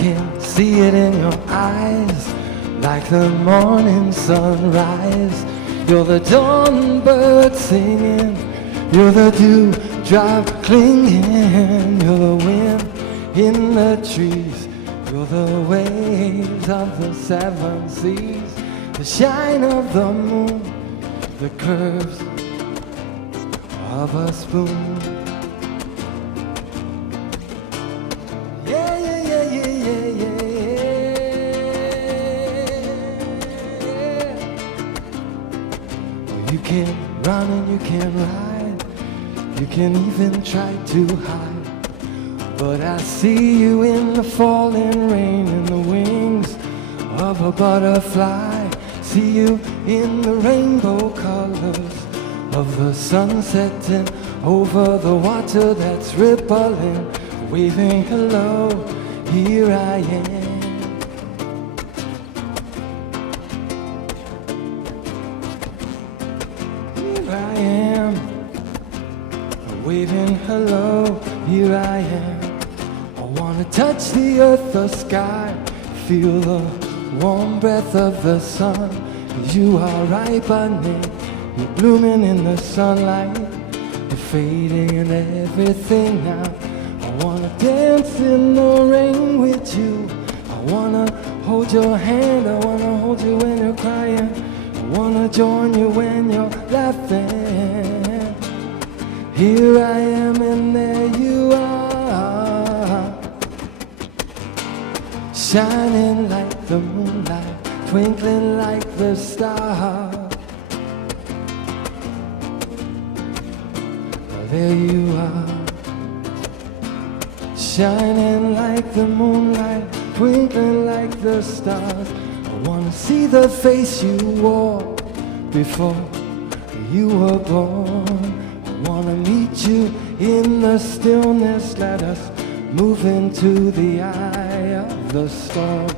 can see it in your eyes, like the morning sunrise. You're the dawn bird singing, you're the dewdrop clinging, you're the wind in the trees, you're the waves of the seven seas, the shine of the moon, the curves of a spoon. Yeah, yeah, yeah, yeah, yeah, yeah, yeah. You can run and you can ride, you can even try to hide, but I see you in the falling rain, in the wings of a butterfly. See you in the rainbow colors of the sun setting over the water that's rippling, waving hello, here I am. Here I am, waving hello, here I am. I wanna touch the earth, the sky, feel the warm breath of the sun. You are ripening, you're blooming in the sunlight, you're fading in everything now. I wanna dance in the rain with you, I wanna hold your hand, I wanna hold you when you're crying, I wanna join you when you're laughing. Here I am and there you are, shining like the moonlight, twinkling like the stars. There you are, shining like the moonlight, twinkling like the stars. I wanna see the face you wore before you were born. I wanna meet you in the stillness, let us move into the eye of the storm.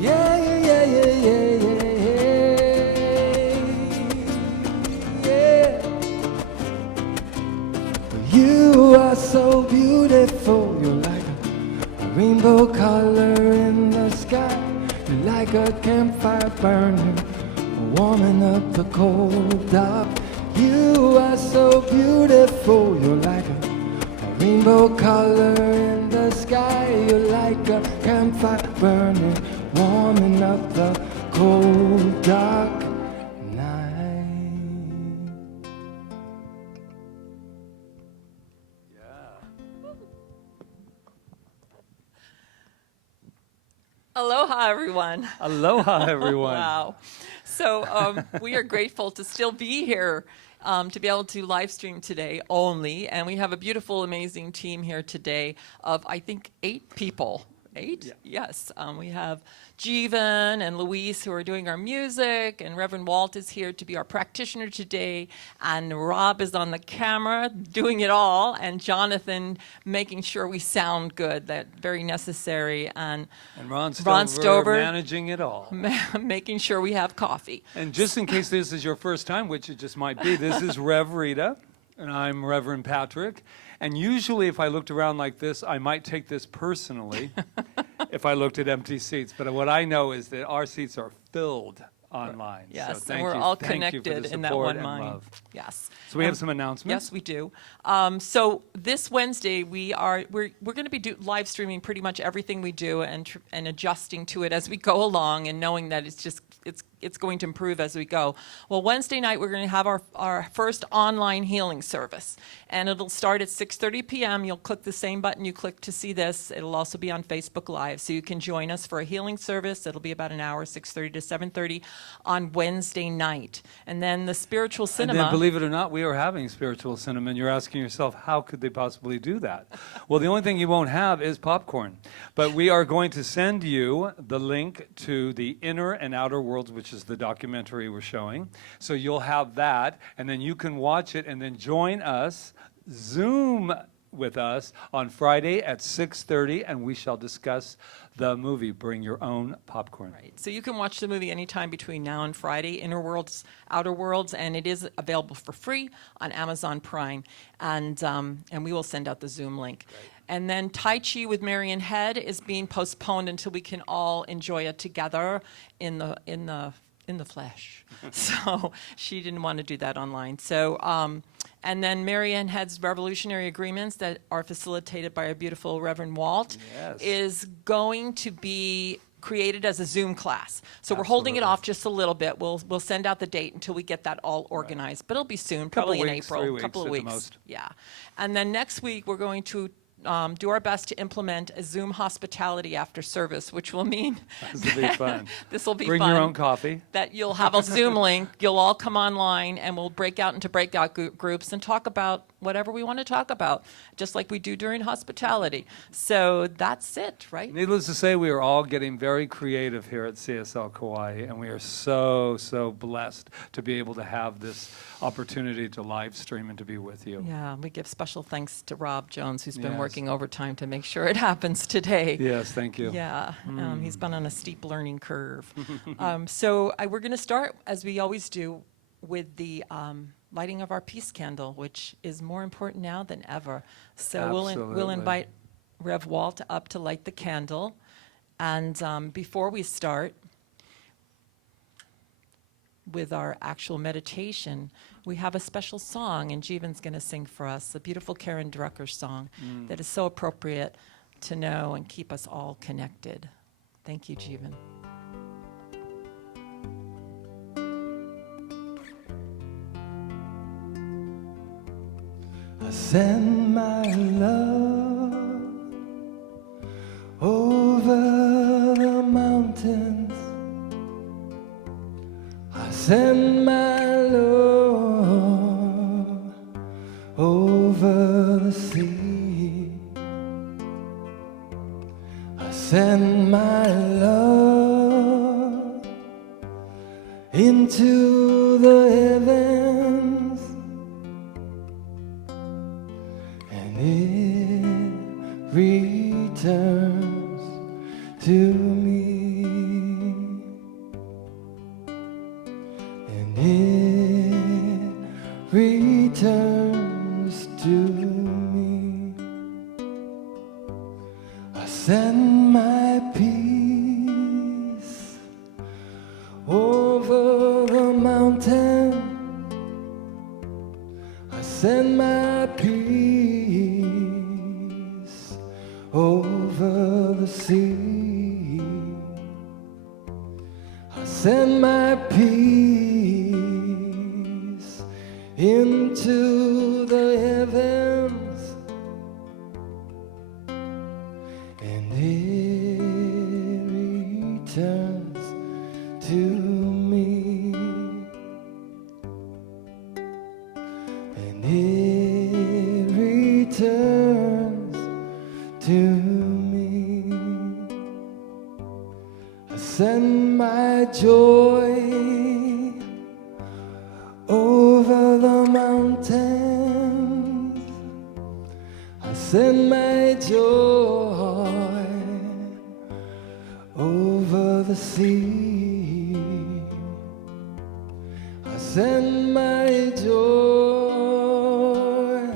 Yeah, yeah, yeah, yeah, yeah, yeah, yeah. You are so beautiful, you're like a rainbow color in the sky. You're like a campfire burning, warming up the cold dark. You are so beautiful, you're like a rainbow color in the sky. You're like a campfire burning, warming up the cold dark night. Aloha, everyone. Aloha, everyone. Wow. So we are grateful to still be here, to be able to live stream today only. And we have a beautiful, amazing team here today of, I think, 8 people. 8? Yeah. Yes. We have Jeevan and Luis who are doing our music, and Reverend Walt is here to be our practitioner today, and Rob is on the camera doing it all, and Jonathan making sure we sound good. That very necessary. And Ron Stover managing it all. making sure we have coffee. And just in case this is your first time, which it just might be, this is Rev Rita, and I'm Reverend Patrick. And usually if I looked around like this, I might take this personally if I looked at empty seats. But what I know is that our seats are filled online. Yes, so and we're all connected in that one mind. Love. Yes. So we have some announcements. Yes, we do. So this Wednesday we're going to be live streaming pretty much everything we do and adjusting to it as we go along, and knowing that it's going to improve as we go. Well, Wednesday night we're going to have our first online healing service, and it'll start at 6:30 p.m. You'll click the same button you click to see this. It'll also be on Facebook Live, so you can join us for a healing service. It'll be about an hour, 6:30 to 7:30 on Wednesday night. And then the spiritual cinema. And then, believe it or not, we are having spiritual cinema, and you're asking yourself, how could they possibly do that? Well, the only thing you won't have is popcorn. But we are going to send you the link to the Inner and Outer Worlds, which is the documentary we're showing. So you'll have that, and then you can watch it and then join us, Zoom with us on Friday at 6:30, and we shall discuss the movie. Bring your own popcorn. Right. So you can watch the movie anytime between now and Friday, Inner Worlds, Outer Worlds, and it is available for free on Amazon Prime, and we will send out the Zoom link. And then Tai Chi with Marion Head is being postponed until we can all enjoy it together in the flesh. So she didn't want to do that online. So, and then Marion Head's Revolutionary Agreements that are facilitated by our beautiful Reverend Walt Yes. is going to be created as a Zoom class. So we're holding it Absolutely. off just a little bit. We'll send out the date until we get that all organized. But it'll be soon, probably in weeks, April. 3 weeks Couple of at the weeks. most. Yeah. And then next week we're going to do our best to implement a Zoom hospitality after service, which will mean This will be fun. this will be Bring fun. your own coffee. That you'll have a Zoom link, you'll all come online, and we'll break out into breakout groups and talk about whatever we want to talk about, just like we do during hospitality. So that's it, right? Needless to say, we are all getting very creative here at CSL Kauai, and we are so, so blessed to be able to have this opportunity to live stream and to be with you. Yeah, we give special thanks to Rob Jones, who's been Yes. working overtime to make sure it happens today. Yes, thank you. Yeah, he's been on a steep learning curve. So we're going to start, as we always do, with the lighting of our peace candle, which is more important now than ever. So we'll Absolutely. invite Rev Walt up to light the candle. And before we start with our actual meditation, we have a special song, and Jeevan's going to sing for us, a beautiful Karen Drucker song that is so appropriate to know and keep us all connected. Thank you, Jeevan. I send my love over the mountains. I send my love over the sea. I send my love into the heavens, and it returns to me, and it returns to me. I send my peace over the mountain. I send my peace over the sea. I send my peace into the heavens, and it returns to me, and it returns to me. I send my joy over the mountains. I send my joy over the sea. I send my joy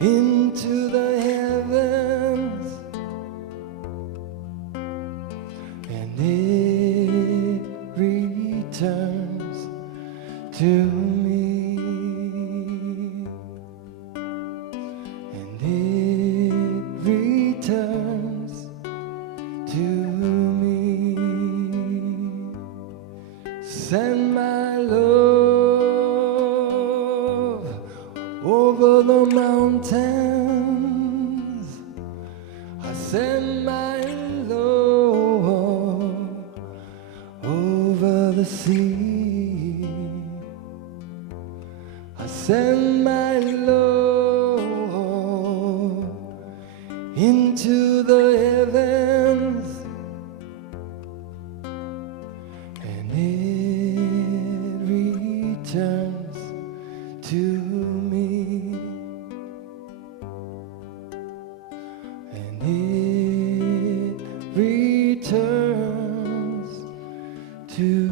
into the heavens, and it returns to me, and it returns to me. Send my love over the mountains. I send my love over the sea. I send my love into the heavens, and it returns to me, and it returns to me.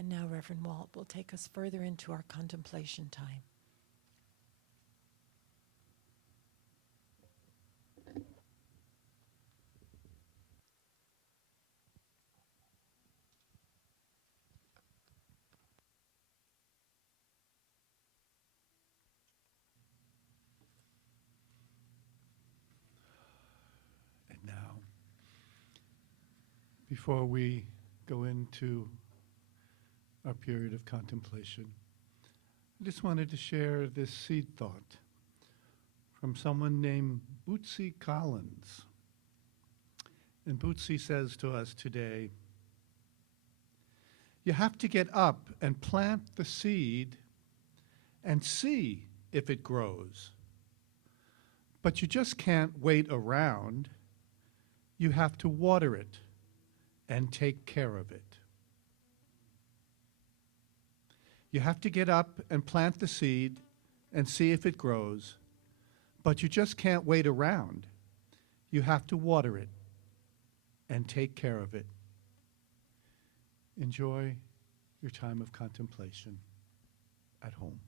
And now Reverend Walt will take us further into our contemplation time. And now, before we go into our period of contemplation, I just wanted to share this seed thought from someone named Bootsy Collins. And Bootsy says to us today, you have to get up and plant the seed and see if it grows. But you just can't wait around. You have to water it and take care of it. You have to get up and plant the seed and see if it grows, but you just can't wait around. You have to water it and take care of it. Enjoy your time of contemplation at home.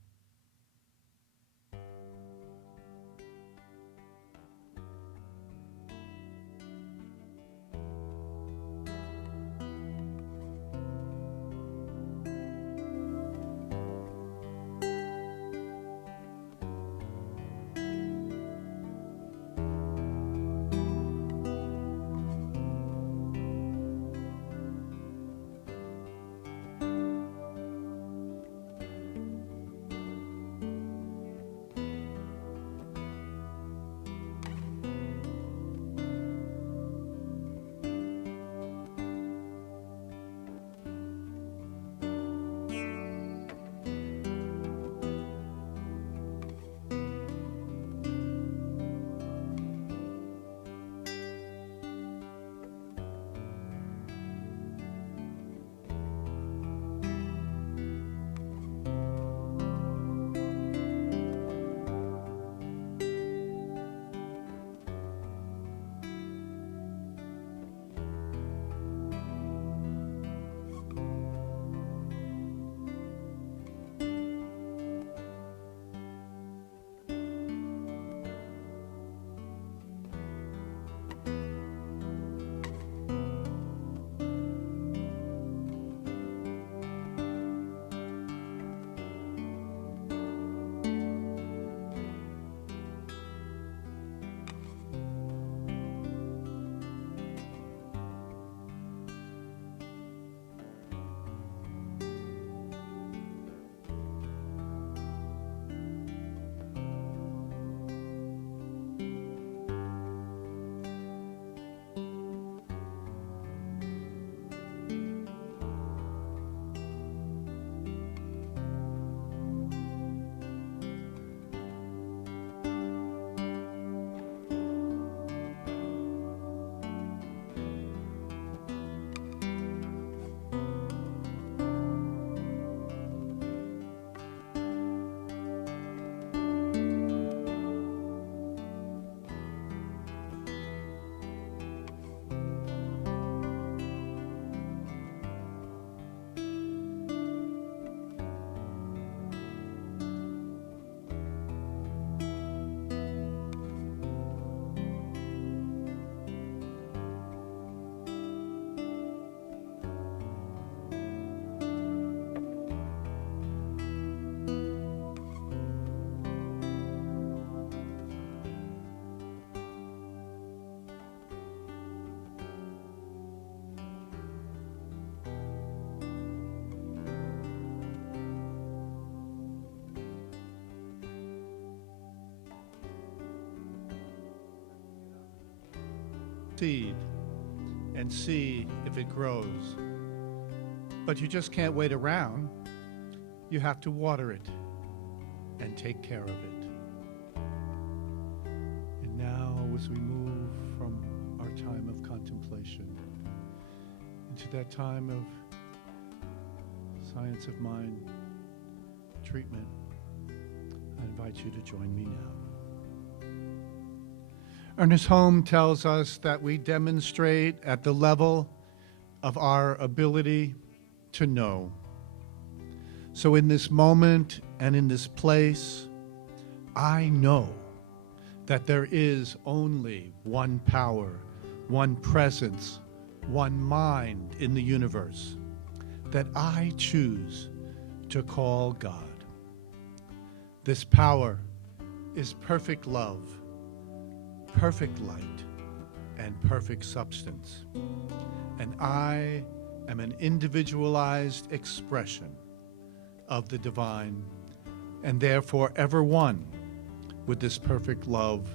Seed and see if it grows. But you just can't wait around. You have to water it and take care of it. And now, as we move from our time of contemplation into that time of science of mind treatment, I invite you to join me now. Ernest Holm tells us that we demonstrate at the level of our ability to know. So in this moment and in this place, I know that there is only one power, one presence, one mind in the universe that I choose to call God. This power is perfect love, perfect light, and perfect substance. And I am an individualized expression of the divine, and therefore ever one with this perfect love,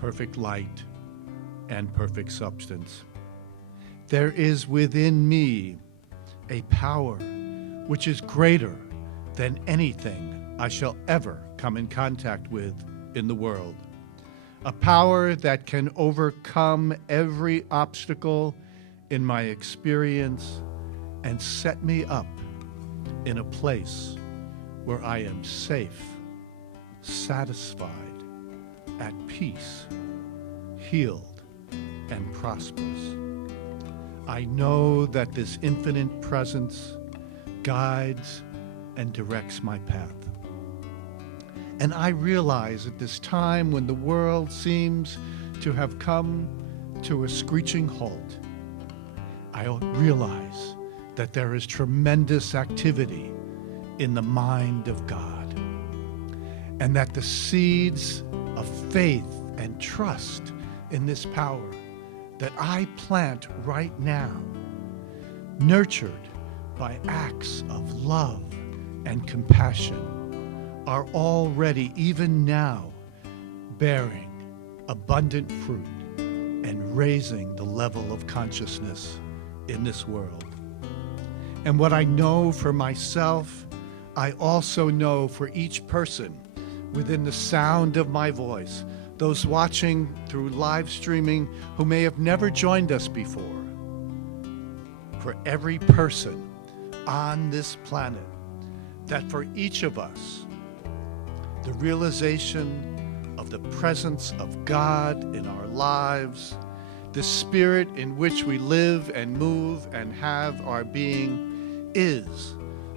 perfect light, and perfect substance. There is within me a power which is greater than anything I shall ever come in contact with in the world. A power that can overcome every obstacle in my experience and set me up in a place where I am safe, satisfied, at peace, healed, and prosperous. I know that this infinite presence guides and directs my path. And I realize at this time when the world seems to have come to a screeching halt, I realize that there is tremendous activity in the mind of God, and that the seeds of faith and trust in this power that I plant right now, nurtured by acts of love and compassion, are already, even now, bearing abundant fruit and raising the level of consciousness in this world. And what I know for myself, I also know for each person within the sound of my voice, those watching through live streaming who may have never joined us before. For every person on this planet, that for each of us, the realization of the presence of God in our lives, the spirit in which we live and move and have our being, is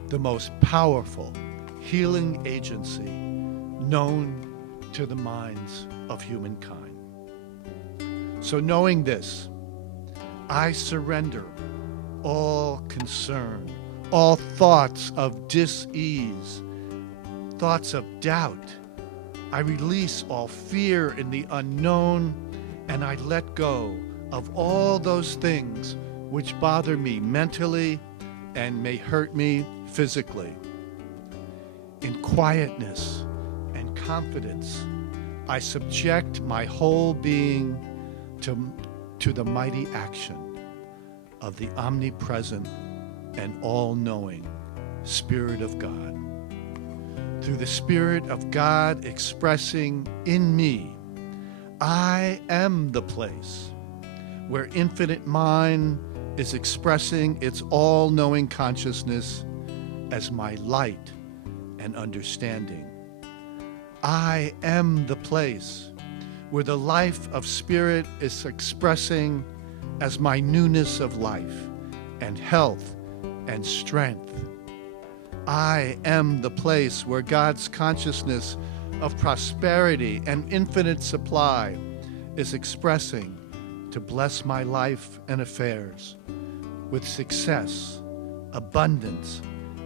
the most powerful healing agency known to the minds of humankind. So knowing this, I surrender all concern, all thoughts of dis-ease, thoughts of doubt. I release all fear in the unknown, and I let go of all those things which bother me mentally and may hurt me physically. In quietness and confidence, I subject my whole being to the mighty action of the omnipresent and all-knowing Spirit of God. Through the Spirit of God expressing in me, I am the place where infinite mind is expressing its all-knowing consciousness as my light and understanding. I am the place where the life of Spirit is expressing as my newness of life and health and strength. I am the place where God's consciousness of prosperity and infinite supply is expressing to bless my life and affairs with success, abundance,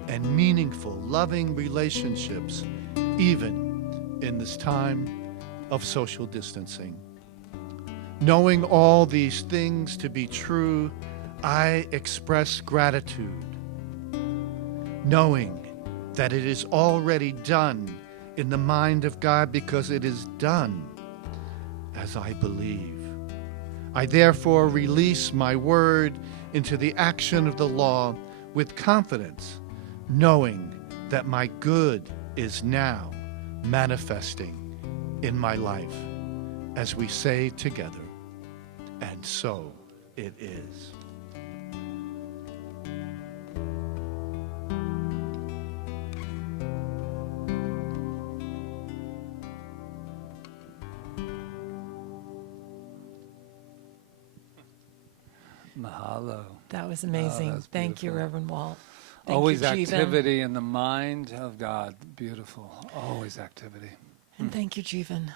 and meaningful, loving relationships, even in this time of social distancing. Knowing all these things to be true, I express gratitude, knowing that it is already done in the mind of God because it is done as I believe. I therefore release my word into the action of the law with confidence, knowing that my good is now manifesting in my life, as we say together, and so it is. Mahalo. That was amazing. that's Thank you, beautiful. Reverend Walt. Thank Always you, Jeevan. activity in the mind of God. Beautiful. Always activity. And thank you, Jeevan.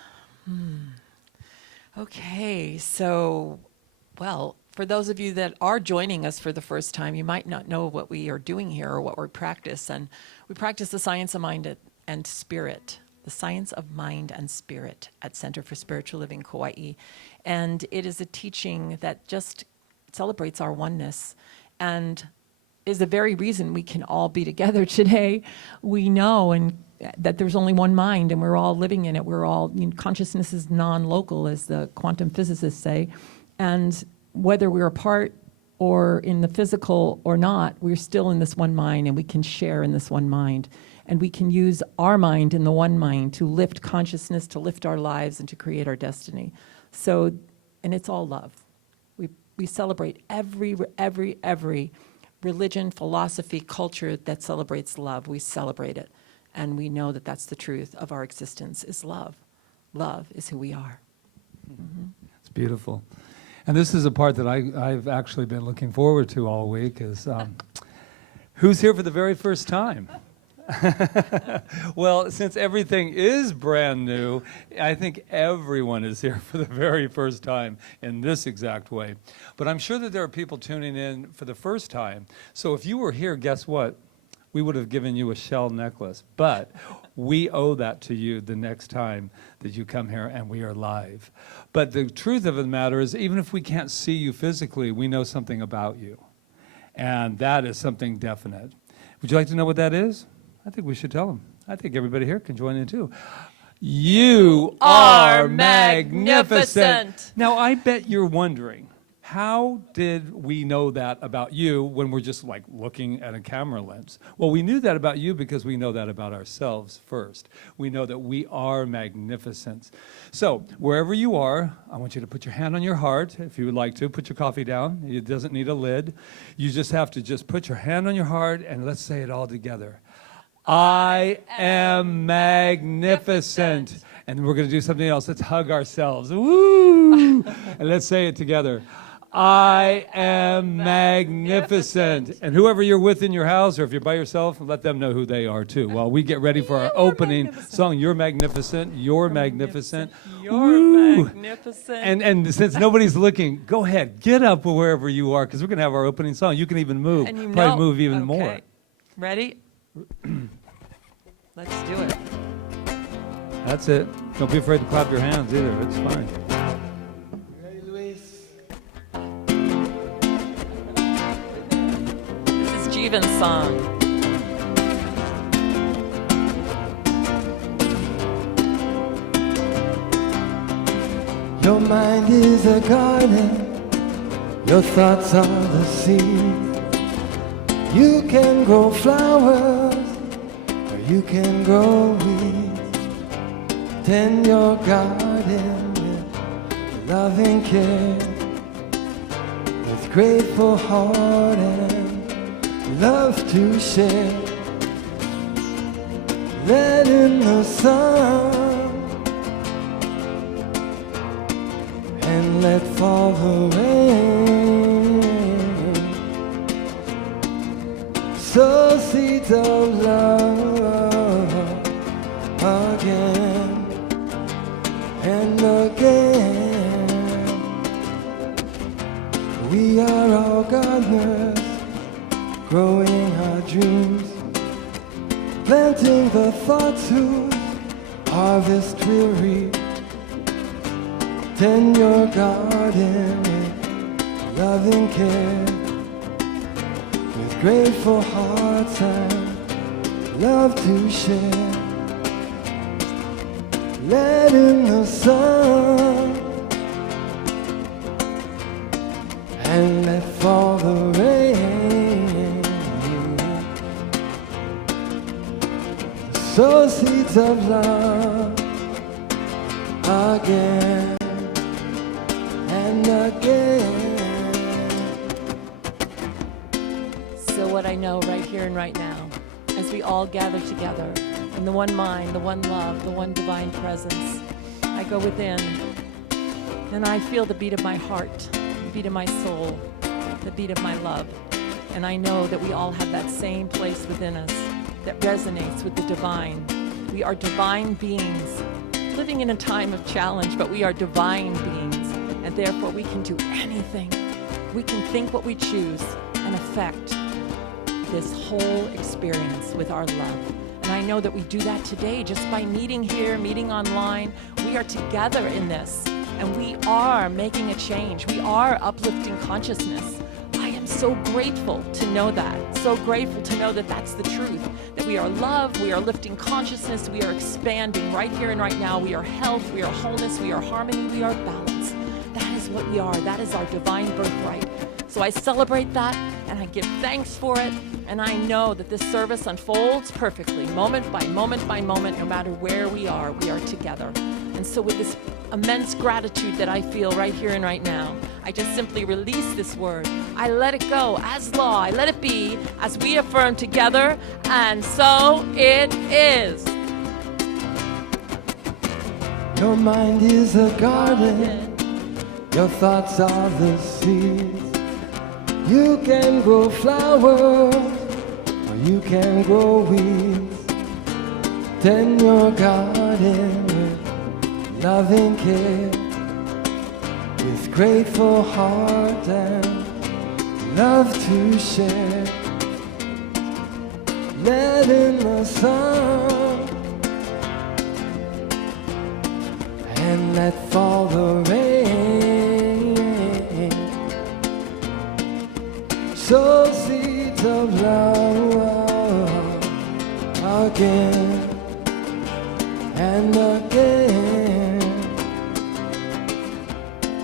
Okay, so, well, for those of you that are joining us for the first time, you might not know what we are doing here or what we practice. And we practice the science of mind and spirit, the science of mind and spirit at Center for Spiritual Living, Kaua'i. And it is a teaching that just celebrates our oneness and is the very reason we can all be together today. We know that there's only one mind and we're all living in it. We're all, consciousness is non-local, as the quantum physicists say. And whether we're apart or in the physical or not, we're still in this one mind and we can share in this one mind. And we can use our mind in the one mind to lift consciousness, to lift our lives, and to create our destiny. So, and it's all love. We celebrate every religion, philosophy, culture that celebrates love. We celebrate it. And we know that that's the truth of our existence, is love. Love is who we are. It's beautiful. And this is a part that I've actually been looking forward to all week is who's here for the very first time? Well, since everything is brand new, I think everyone is here for the very first time in this exact way. But I'm sure that there are people tuning in for the first time. So if you were here, guess what? We would have given you a shell necklace. But we owe that to you the next time that you come here and we are live. But the truth of the matter is, even if we can't see you physically, we know something about you. And that is something definite. Would you like to know what that is? I think we should tell them. I think everybody here can join in too. You are magnificent. Now, I bet you're wondering, how did we know that about you when we're just like looking at a camera lens? Well, we knew that about you because we know that about ourselves first. We know that we are magnificent. So wherever you are, I want you to put your hand on your heart. If you would like to, put your coffee down. It doesn't need a lid. You just have to just put your hand on your heart and let's say it all together. I am magnificent. And we're going to do something else. Let's hug ourselves. Woo! And let's say it together. I am magnificent. And whoever you're with in your house, or if you're by yourself, let them know who they are too. While we get ready for our opening song, You're Magnificent, You're Magnificent. You're magnificent. And since nobody's looking, go ahead, get up wherever you are, because we're going to have our opening song. You can even move, And probably move even more. Ready? Let's do it. That's it. Don't be afraid to clap your hands either. It's fine. Ready, Luis? This is Jeevan's song. Your mind is a garden, your thoughts are the seed. You can grow flowers, or you can grow weeds. Tend your garden with loving care, with grateful heart and love to share. Let in the sun and let fall the rain. Sow seeds of love again and again. We are all gardeners, growing our dreams, planting the thoughts whose harvest we'll reap. Tend your garden with loving care, with grateful hearts and love to share. Let in the sun and let fall the rain. Sow seeds of love again and again. So what I know right here and right now, as we all gather together in the one mind, the one love, the one divine presence, I go within and I feel the beat of my heart, the beat of my soul, the beat of my love. And I know that we all have that same place within us that resonates with the divine. We are divine beings living in a time of challenge, but we are divine beings, and therefore we can do anything. We can think what we choose and affect this whole experience with our love. And I know that we do that today just by meeting here, meeting online. We are together in this, and we are making a change. We are uplifting consciousness. I am so grateful to know that. So grateful to know that that's the truth. That we are love, we are lifting consciousness, we are expanding right here and right now. We are health, we are wholeness, we are harmony, we are balance. That is what we are. That is our divine birthright. So I celebrate that, and I give thanks for it, and I know that this service unfolds perfectly, moment by moment by moment, no matter where we are together. And so with this immense gratitude that I feel right here and right now, I just simply release this word. I let it go as law. I let it be as we affirm together, and so it is. Your mind is a garden, your thoughts are the seeds. You can grow flowers, or you can grow weeds. Tend your garden with loving care, with grateful heart and love to share. Let in the sun and let fall the rain. Sow seeds of love again and again.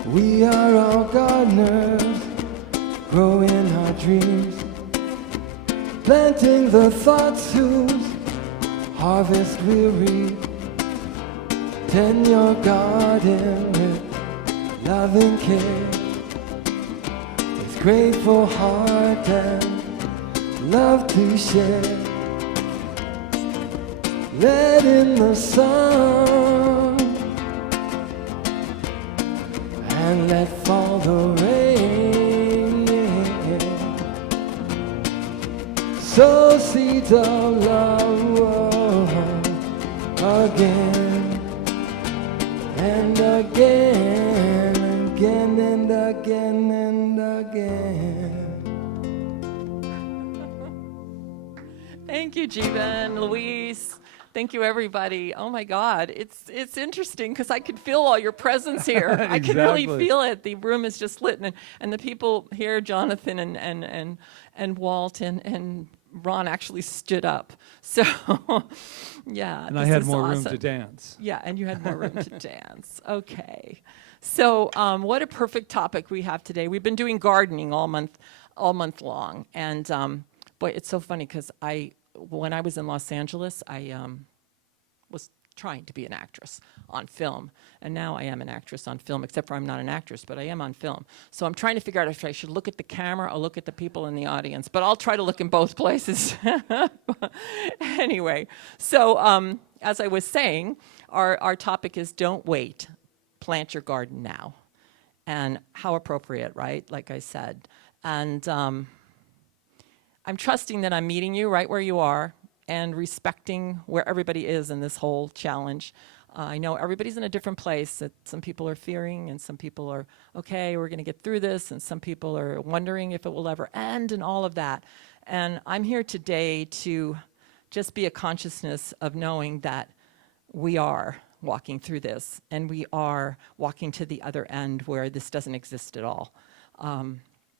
We are all gardeners, growing our dreams, planting the thoughts whose harvest we'll reap. Tend your garden with loving care, with grateful heart and love to share. Let in the sun and let fall the rain. Sow seeds of love again and again, again and again and again. Thank you, Jeevan, Luis. Thank you, everybody. Oh my God, it's interesting because I could feel all your presence here. I can really Exactly. feel it. The room is just lit, and the people here, Jonathan and Walt and Ron actually stood up. So, yeah, And I this had is more room awesome. to dance. Yeah, and you had more room to dance. Okay, so what a perfect topic we have today. We've been doing gardening all month long, and boy, it's so funny because when I was in Los Angeles, I was trying to be an actress on film, and now I am an actress on film, except for I'm not an actress, but I am on film. So I'm trying to figure out if I should look at the camera or look at the people in the audience, but I'll try to look in both places. Anyway, so as I was saying, our topic is don't wait, plant your garden now. And how appropriate, right? Like I said. And I'm trusting that I'm meeting you right where you are and respecting where everybody is in this whole challenge. I know everybody's in a different place, that some people are fearing and some people are, okay, we're gonna get through this, and some people are wondering if it will ever end and all of that. And I'm here today to just be a consciousness of knowing that we are walking through this, and we are walking to the other end where this doesn't exist at all.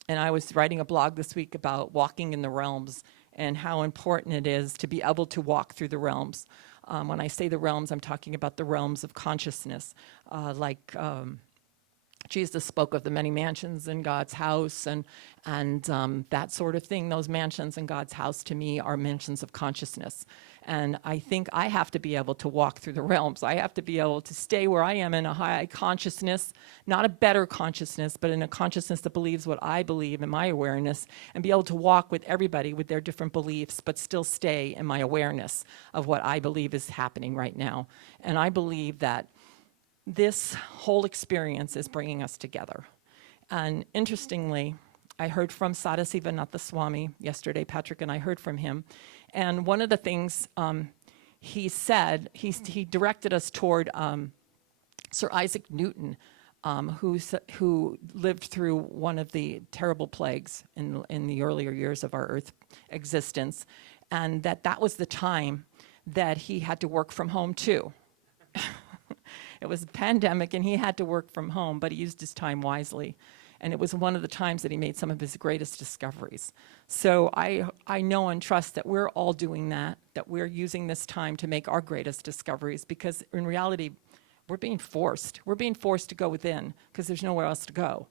And I was writing a blog this week about walking in the realms and how important it is to be able to walk through the realms. When I say the realms, I'm talking about the realms of consciousness, like Jesus spoke of the many mansions in God's house and that sort of thing. Those mansions in God's house to me are mansions of consciousness. And I think I have to be able to walk through the realms. I have to be able to stay where I am in a high consciousness, not a better consciousness, but in a consciousness that believes what I believe in my awareness, and be able to walk with everybody with their different beliefs, but still stay in my awareness of what I believe is happening right now. And I believe that this whole experience is bringing us together. And interestingly, I heard from Sadasiva Swami yesterday. Patrick and I heard from him. And one of the things he said, he directed us toward Sir Isaac Newton, who lived through one of the terrible plagues in the earlier years of our Earth existence, and that was the time that he had to work from home too. It was a pandemic and he had to work from home, but he used his time wisely. And it was one of the times that he made some of his greatest discoveries. So I know and trust that we're all doing that we're using this time to make our greatest discoveries, because in reality, we're being forced. We're being forced to go within because there's nowhere else to go.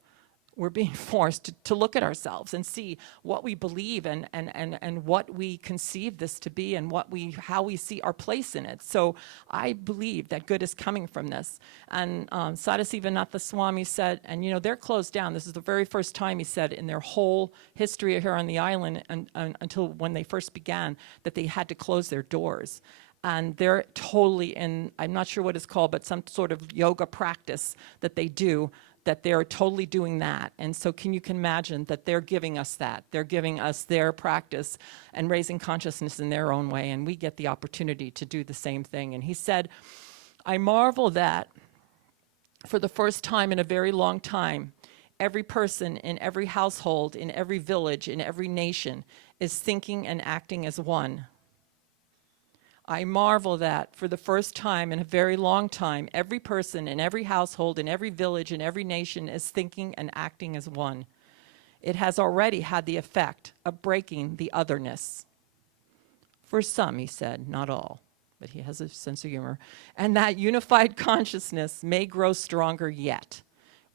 We're being forced to look at ourselves and see what we believe and what we conceive this to be and how we see our place in it. So I believe that good is coming from this. And Sadasiva Swami said, and they're closed down. This is the very first time, he said, in their whole history here on the island until when they first began, that they had to close their doors. And they're totally in, I'm not sure what it's called, but some sort of yoga practice that they do, that they're totally doing that. And so can imagine that they're giving us that. They're giving us their practice and raising consciousness in their own way, and we get the opportunity to do the same thing. And he said, I marvel that for the first time in a very long time, every person in every household, in every village, in every nation is thinking and acting as one. I marvel that for the first time in a very long time, every person in every household, in every village, in every nation is thinking and acting as one. It has already had the effect of breaking the otherness. For some, he said, not all, but he has a sense of humor. And that unified consciousness may grow stronger yet.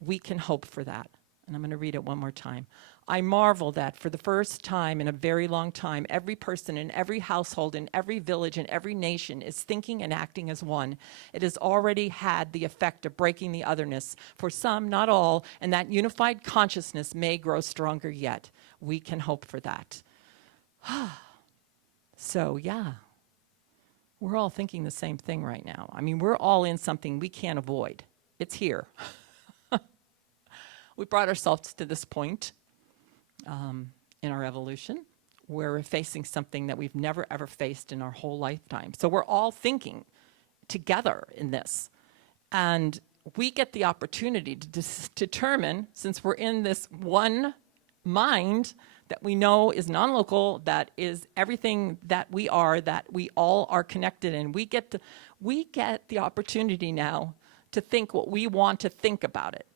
We can hope for that. And I'm going to read it one more time. I marvel that for the first time in a very long time, every person in every household, in every village, in every nation is thinking and acting as one. It has already had the effect of breaking the otherness. For some, not all, and that unified consciousness may grow stronger yet. We can hope for that. So, yeah, we're all thinking the same thing right now. I mean, we're all in something we can't avoid. It's here. We brought ourselves to this point in our evolution where we're facing something that we've never ever faced in our whole lifetime. So we're all thinking together in this. And we get the opportunity to determine, since we're in this one mind that we know is non-local, that is everything that we all are connected in, we get the opportunity now to think what we want to think about it.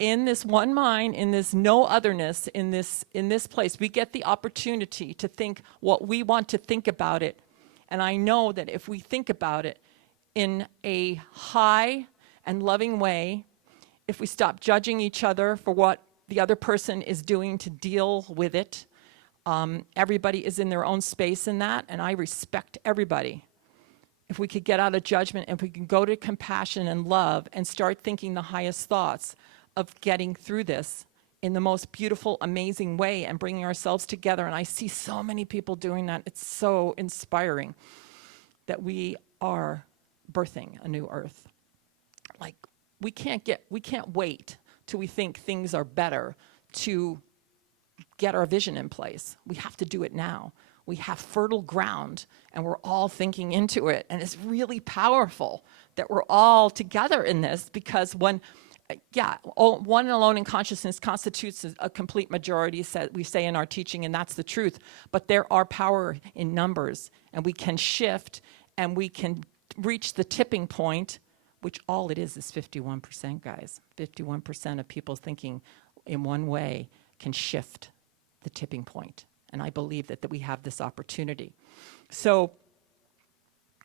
In this one mind, in this no otherness, in this place, we get the opportunity to think what we want to think about it. And I know that if we think about it in a high and loving way, if we stop judging each other for what the other person is doing to deal with it, everybody is in their own space in that, and I respect everybody. If we could get out of judgment, if we can go to compassion and love and start thinking the highest thoughts of getting through this in the most beautiful, amazing way and bringing ourselves together. And I see so many people doing that. It's so inspiring that we are birthing a new earth. Like, we can't wait till we think things are better to get our vision in place. We have to do it now. We have fertile ground, and we're all thinking into it. And it's really powerful that we're all together in this, because one alone in consciousness constitutes a complete majority, we say in our teaching, and that's the truth. But there are power in numbers, and we can shift, and we can reach the tipping point, which all it is 51%, guys. 51% of people thinking in one way can shift the tipping point. And I believe that we have this opportunity. So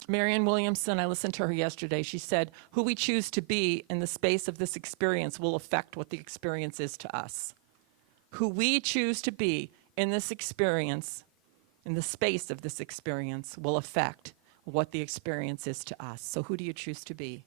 Marianne Williamson, I listened to her yesterday. She said, who we choose to be in the space of this experience will affect what the experience is to us. Who we choose to be in this experience, in the space of this experience, will affect what the experience is to us. So who do you choose to be?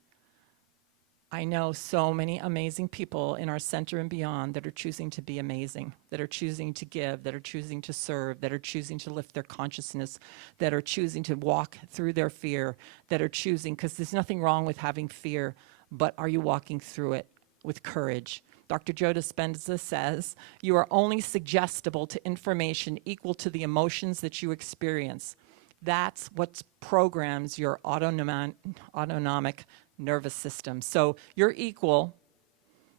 I know so many amazing people in our center and beyond that are choosing to be amazing, that are choosing to give, that are choosing to serve, that are choosing to lift their consciousness, that are choosing to walk through their fear, that are choosing, because there's nothing wrong with having fear, but are you walking through it with courage? Dr. Joe Dispenza says, you are only suggestible to information equal to the emotions that you experience. That's what programs your autonomic nervous system. So you're equal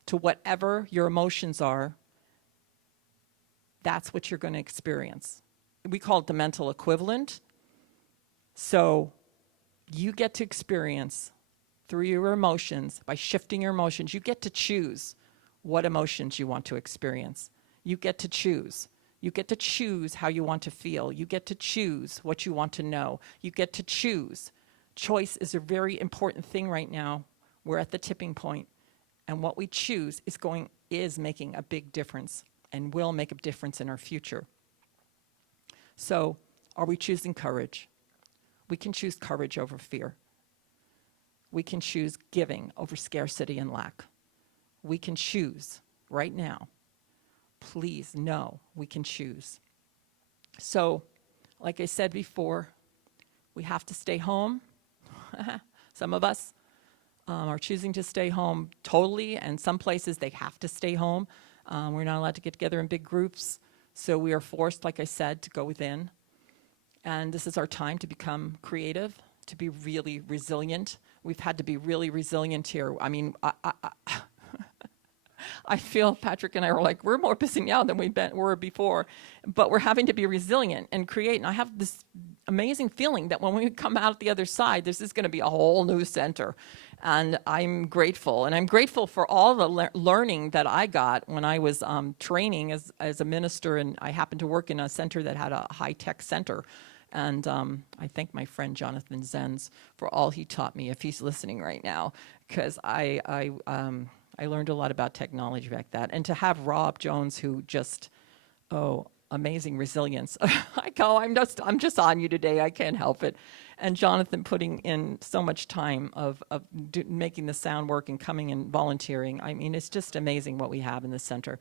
to whatever your emotions are. That's what you're going to experience. We call it the mental equivalent. So you get to experience through your emotions, by shifting your emotions, you get to choose what emotions you want to experience. You get to choose. You get to choose how you want to feel. You get to choose what you want to know. You get to choose. Choice is a very important thing right now. We're at the tipping point, and what we choose is making a big difference and will make a difference in our future. So, are we choosing courage? We can choose courage over fear. We can choose giving over scarcity and lack. We can choose right now. Please know we can choose. So, like I said before, we have to stay home. Some of us are choosing to stay home totally, and some places they have to stay home. We're not allowed to get together in big groups, so we are forced, like I said, to go within. And this is our time to become creative, to be really resilient. We've had to be really resilient here. I mean, I feel Patrick and I were like, we're more busy now than we were before, but we're having to be resilient and create. And I have this amazing feeling that when we come out the other side, this is going to be a whole new center. And I'm grateful. And I'm grateful for all the learning that I got when I was training as a minister. And I happened to work in a center that had a high-tech center. And I thank my friend Jonathan Zenz for all he taught me, if he's listening right now, because I learned a lot about technology back then. And to have Rob Jones, who just, amazing resilience. I'm just on you today. I can't help it. And Jonathan putting in so much time of making the sound work and coming and volunteering. I mean, it's just amazing what we have in the center.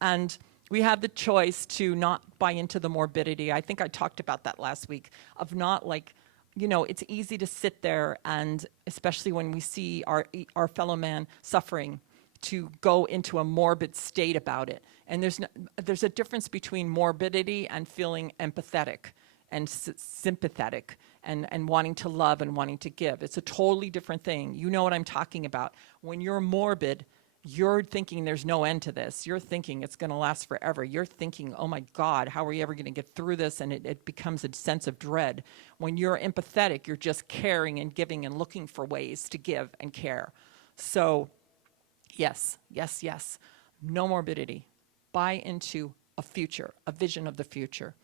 And we have the choice to not buy into the morbidity. I think I talked about that last week, of not it's easy to sit there, and especially when we see our fellow man suffering, to go into a morbid state about it. And there's a difference between morbidity and feeling empathetic and sympathetic and wanting to love and wanting to give. It's a totally different thing. You know what I'm talking about. When you're morbid, you're thinking there's no end to this. You're thinking it's going to last forever. You're thinking, oh my God, how are we ever going to get through this? And it becomes a sense of dread. When you're empathetic, you're just caring and giving and looking for ways to give and care. So, yes. No morbidity. Buy into a future, a vision of the future.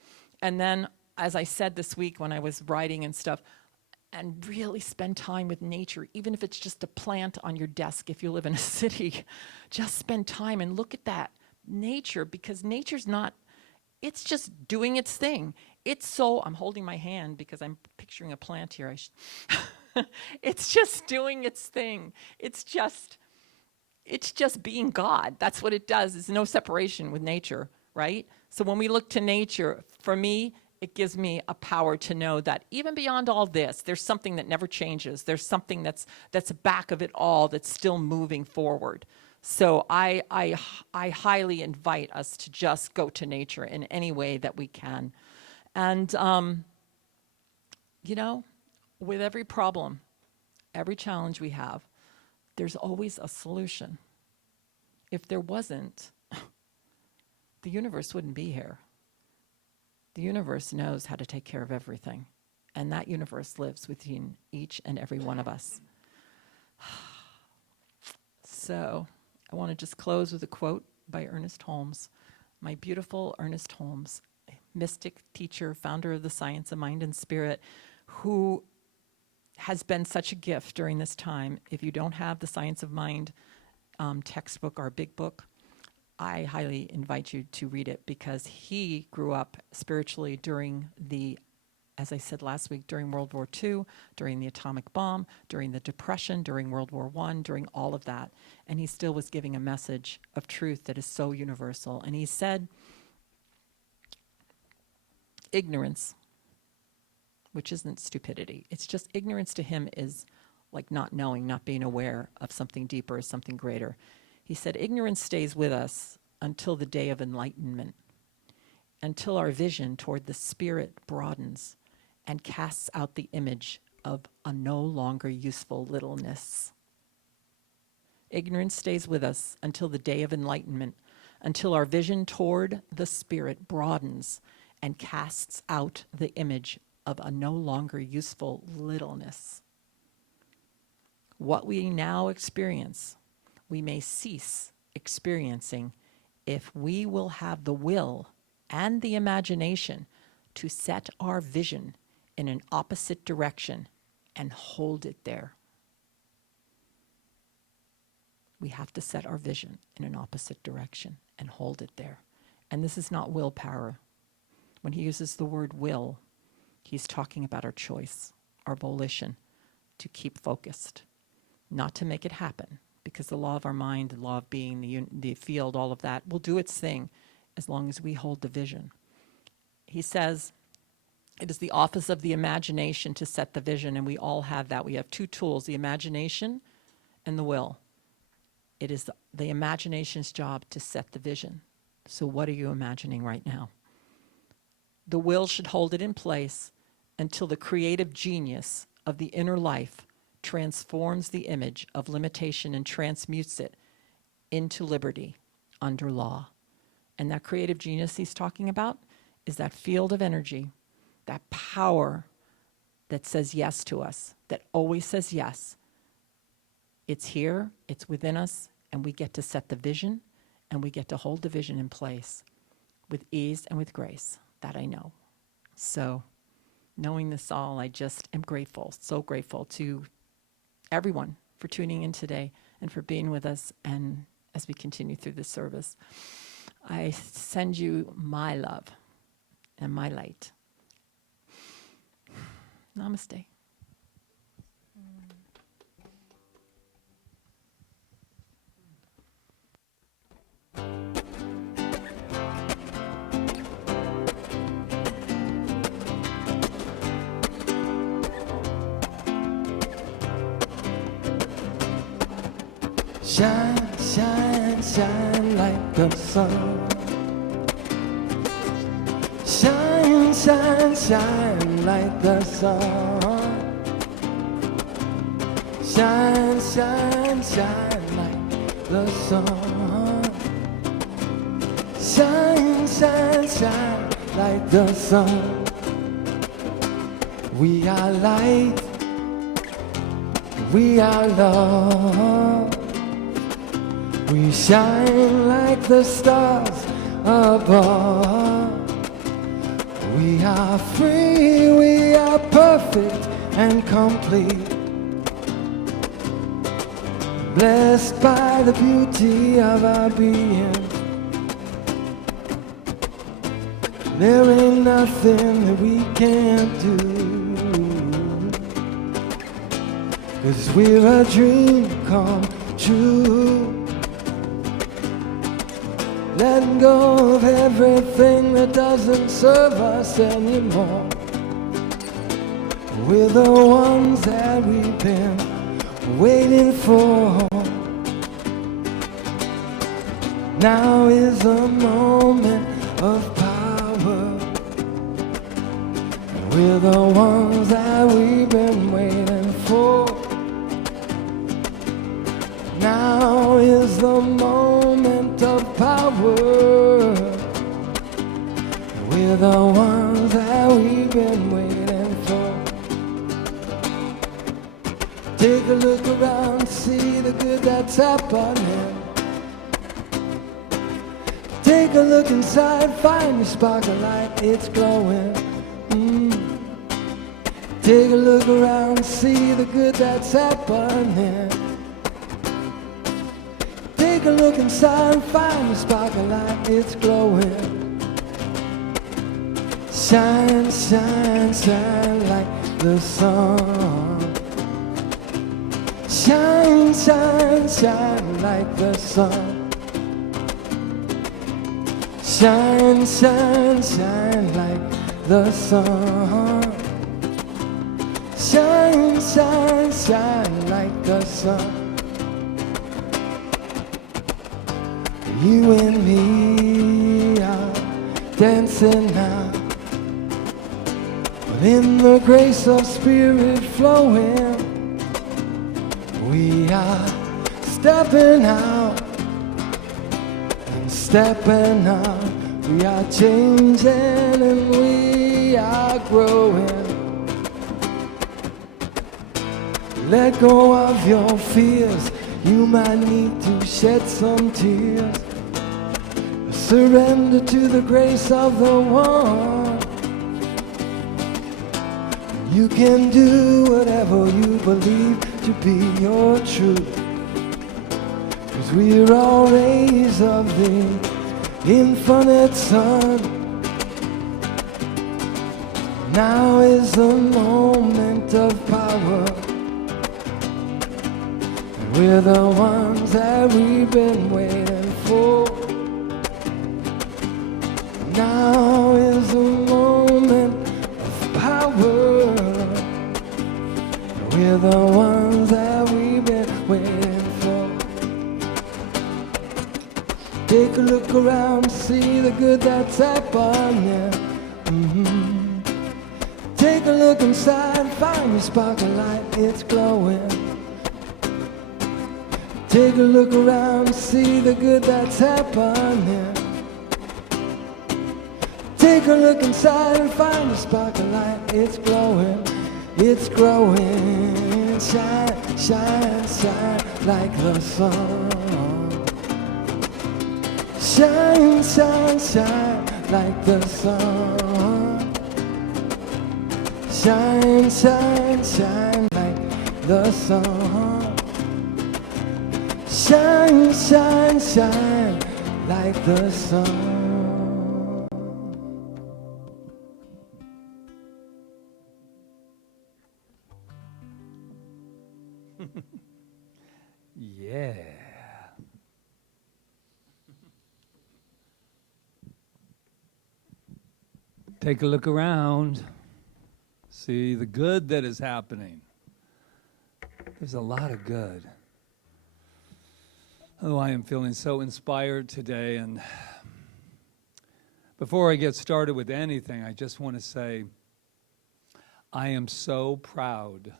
And then, as I said this week when I was writing and stuff, and really spend time with nature, even if it's just a plant on your desk if you live in a city. Just spend time and look at that nature, because nature's not, it's just doing its thing. I'm holding my hand because I'm picturing a plant here. It's just doing its thing. It's just being God. That's what it does. There's no separation with nature, right? So when we look to nature, for me, it gives me a power to know that even beyond all this, there's something that never changes. There's something that's back of it all that's still moving forward. So I highly invite us to just go to nature in any way that we can. And, with every problem, every challenge we have, there's always a solution. If there wasn't, the universe wouldn't be here. The universe knows how to take care of everything, and that universe lives within each and every one of us. So I want to just close with a quote by Ernest Holmes, my beautiful Ernest Holmes, mystic, teacher, founder of the science of mind and spirit, who has been such a gift during this time. If you don't have the Science of Mind textbook, our big book, I highly invite you to read it, because he grew up spiritually during as I said last week, during World War II, during the atomic bomb, during the Depression, during World War I, during all of that. And he still was giving a message of truth that is so universal. And he said, ignorance, which isn't stupidity, it's just ignorance to him is like not knowing, not being aware of something deeper, something greater. He said, ignorance stays with us until the day of enlightenment, until our vision toward the spirit broadens and casts out the image of a no longer useful littleness. Ignorance stays with us until the day of enlightenment, until our vision toward the spirit broadens and casts out the image of a no longer useful littleness. What we now experience, we may cease experiencing if we will have the will and the imagination to set our vision in an opposite direction and hold it there. We have to set our vision in an opposite direction and hold it there. And this is not willpower. When he uses the word will, he's talking about our choice, our volition to keep focused, not to make it happen, because the law of our mind, the law of being, the field, all of that will do its thing as long as we hold the vision. He says, it is the office of the imagination to set the vision, and we all have that. We have two tools, the imagination and the will. It is the imagination's job to set the vision. So what are you imagining right now? The will should hold it in place until the creative genius of the inner life transforms the image of limitation and transmutes it into liberty under law. And that creative genius he's talking about is that field of energy, that power that says yes to us, that always says yes. It's here, it's within us, and we get to set the vision, and we get to hold the vision in place with ease and with grace. That I know. So, knowing this all, I just am grateful, so grateful to everyone for tuning in today and for being with us, and as we continue through this service. I send you my love and my light. Namaste. Shine, shine, shine like the sun. Shine, shine, shine like the sun. Shine, shine, shine like the sun. Shine, shine, shine like the sun. We are light, we are love. We shine like the stars above. We are free, we are perfect and complete. Blessed by the beauty of our being. There ain't nothing that we can't do, 'cause we're a dream come true. Letting go of everything that doesn't serve us anymore. We're the ones that we've been waiting for. Now is the moment of power. We're the ones that we've been waiting for. Now is the moment of power. We're the ones that we've been waiting for. Take a look around, see the good that's happening. Take a look inside, find the spark of light, it's glowing. Take a look around, see the good that's happening. Take a look inside, find the spark of light, it's glowing. Shine, shine, shine like the sun. Shine, shine, shine like the sun. Shine, shine, shine like the sun. Shine, shine, shine like the sun. You and me are dancing now, but in the grace of Spirit flowing, we are stepping out and stepping out. We are changing and we are growing. Let go of your fears. You might need to shed some tears. Surrender to the grace of the one. You can do whatever you believe to be your truth. 'Cause we're all rays of the infinite Son. Now is the moment of power. We're the ones that we've been waiting for. Now is the moment of power. We're the ones that we've been waiting for. Take a look around, see the good that's happening. Take a look inside, find your spark of light, it's glowing. Take a look around, see the good that's happening. Take a look inside and find a spark of light, it's glowing, it's growing. Shine, shine, shine like the sun. Shine, shine, shine like the sun. Shine, shine, shine like the sun. Shine, shine, shine like the sun. Yeah. Take a look around. See the good that is happening. There's a lot of good. Oh, I am feeling so inspired today. And before I get started with anything, I just want to say I am so proud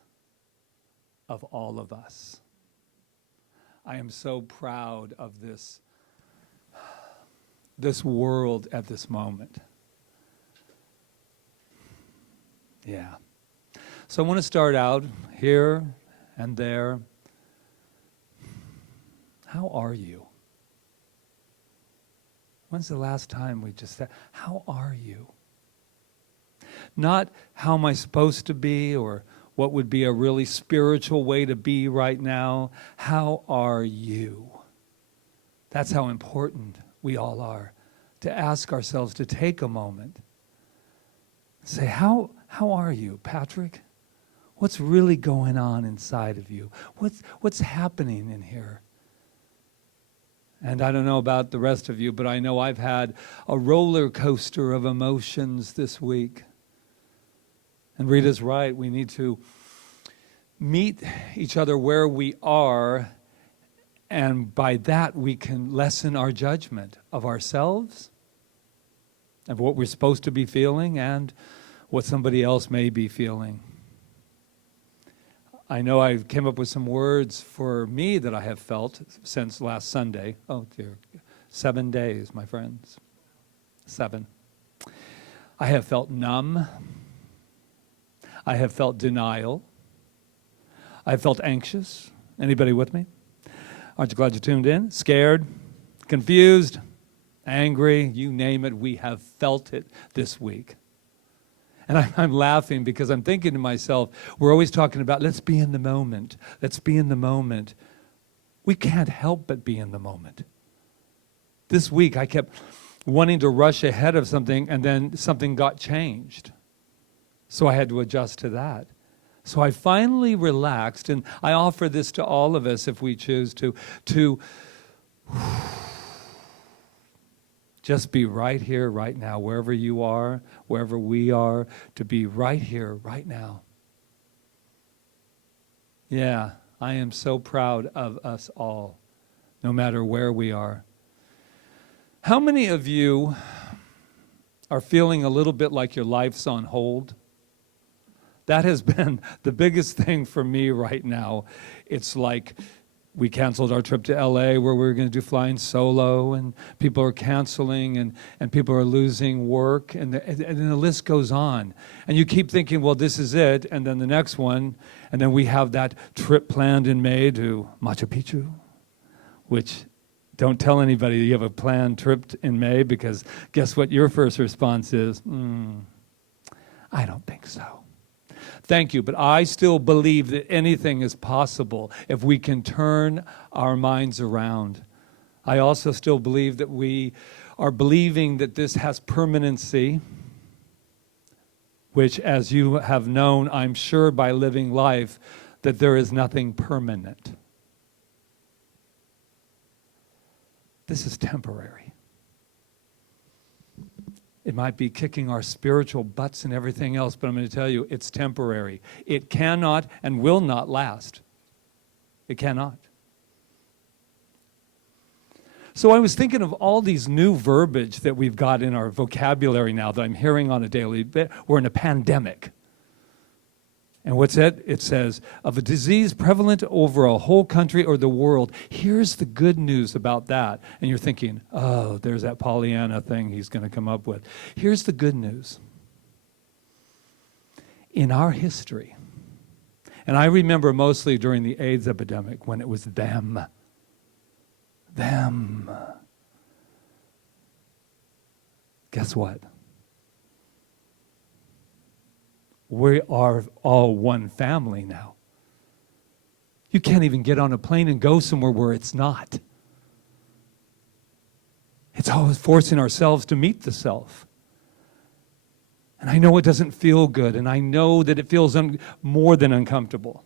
of all of us. I am so proud of this world at this moment. Yeah. So I want to start out here and there. How are you? When's the last time we just said, how are you? Not how am I supposed to be or what would be a really spiritual way to be right now. How are you? That's how important we all are, to ask ourselves, to take a moment. Say, how are you, Patrick? What's really going on inside of you? What's happening in here? And I don't know about the rest of you, but I know I've had a roller coaster of emotions this week. And Rita's right, we need to meet each other where we are, and by that we can lessen our judgment of ourselves, of what we're supposed to be feeling, and what somebody else may be feeling. I know I came up with some words for me that I have felt since last Sunday. Oh dear, 7 days, my friends. 7. I have felt numb. I have felt denial. I have felt anxious. Anybody with me? Aren't you glad you tuned in? Scared, confused, angry, you name it, we have felt it this week. And I'm laughing because I'm thinking to myself, we're always talking about, let's be in the moment. Let's be in the moment. We can't help but be in the moment. This week, I kept wanting to rush ahead of something, and then something got changed. So I had to adjust to that. So I finally relaxed, and I offer this to all of us if we choose to just be right here, right now, wherever you are, wherever we are, to be right here, right now. Yeah, I am so proud of us all, no matter where we are. How many of you are feeling a little bit like your life's on hold? That has been the biggest thing for me right now. It's like we canceled our trip to LA where we were going to do flying solo, and people are canceling, and people are losing work, and then the list goes on. And you keep thinking, well, this is it, and then the next one, and then we have that trip planned in May to Machu Picchu, which don't tell anybody you have a planned trip in May, because guess what your first response is? I don't think so. Thank you, but I still believe that anything is possible if we can turn our minds around. I also still believe that we are believing that this has permanency, which, as you have known, I'm sure by living life, that there is nothing permanent. This is temporary. It might be kicking our spiritual butts and everything else, but I'm going to tell you, it's temporary. It cannot and will not last. It cannot. So I was thinking of all these new verbiage that we've got in our vocabulary now that I'm hearing on a daily basis. We're in a pandemic. And what's it? It says, of a disease prevalent over a whole country or the world. Here's the good news about that. And you're thinking, oh, there's that Pollyanna thing he's going to come up with. Here's the good news. In our history, and I remember mostly during the AIDS epidemic when it was them. Guess what? We are all one family now. You can't even get on a plane and go somewhere where it's not. It's always forcing ourselves to meet the self. And I know it doesn't feel good, and I know that it feels more than uncomfortable.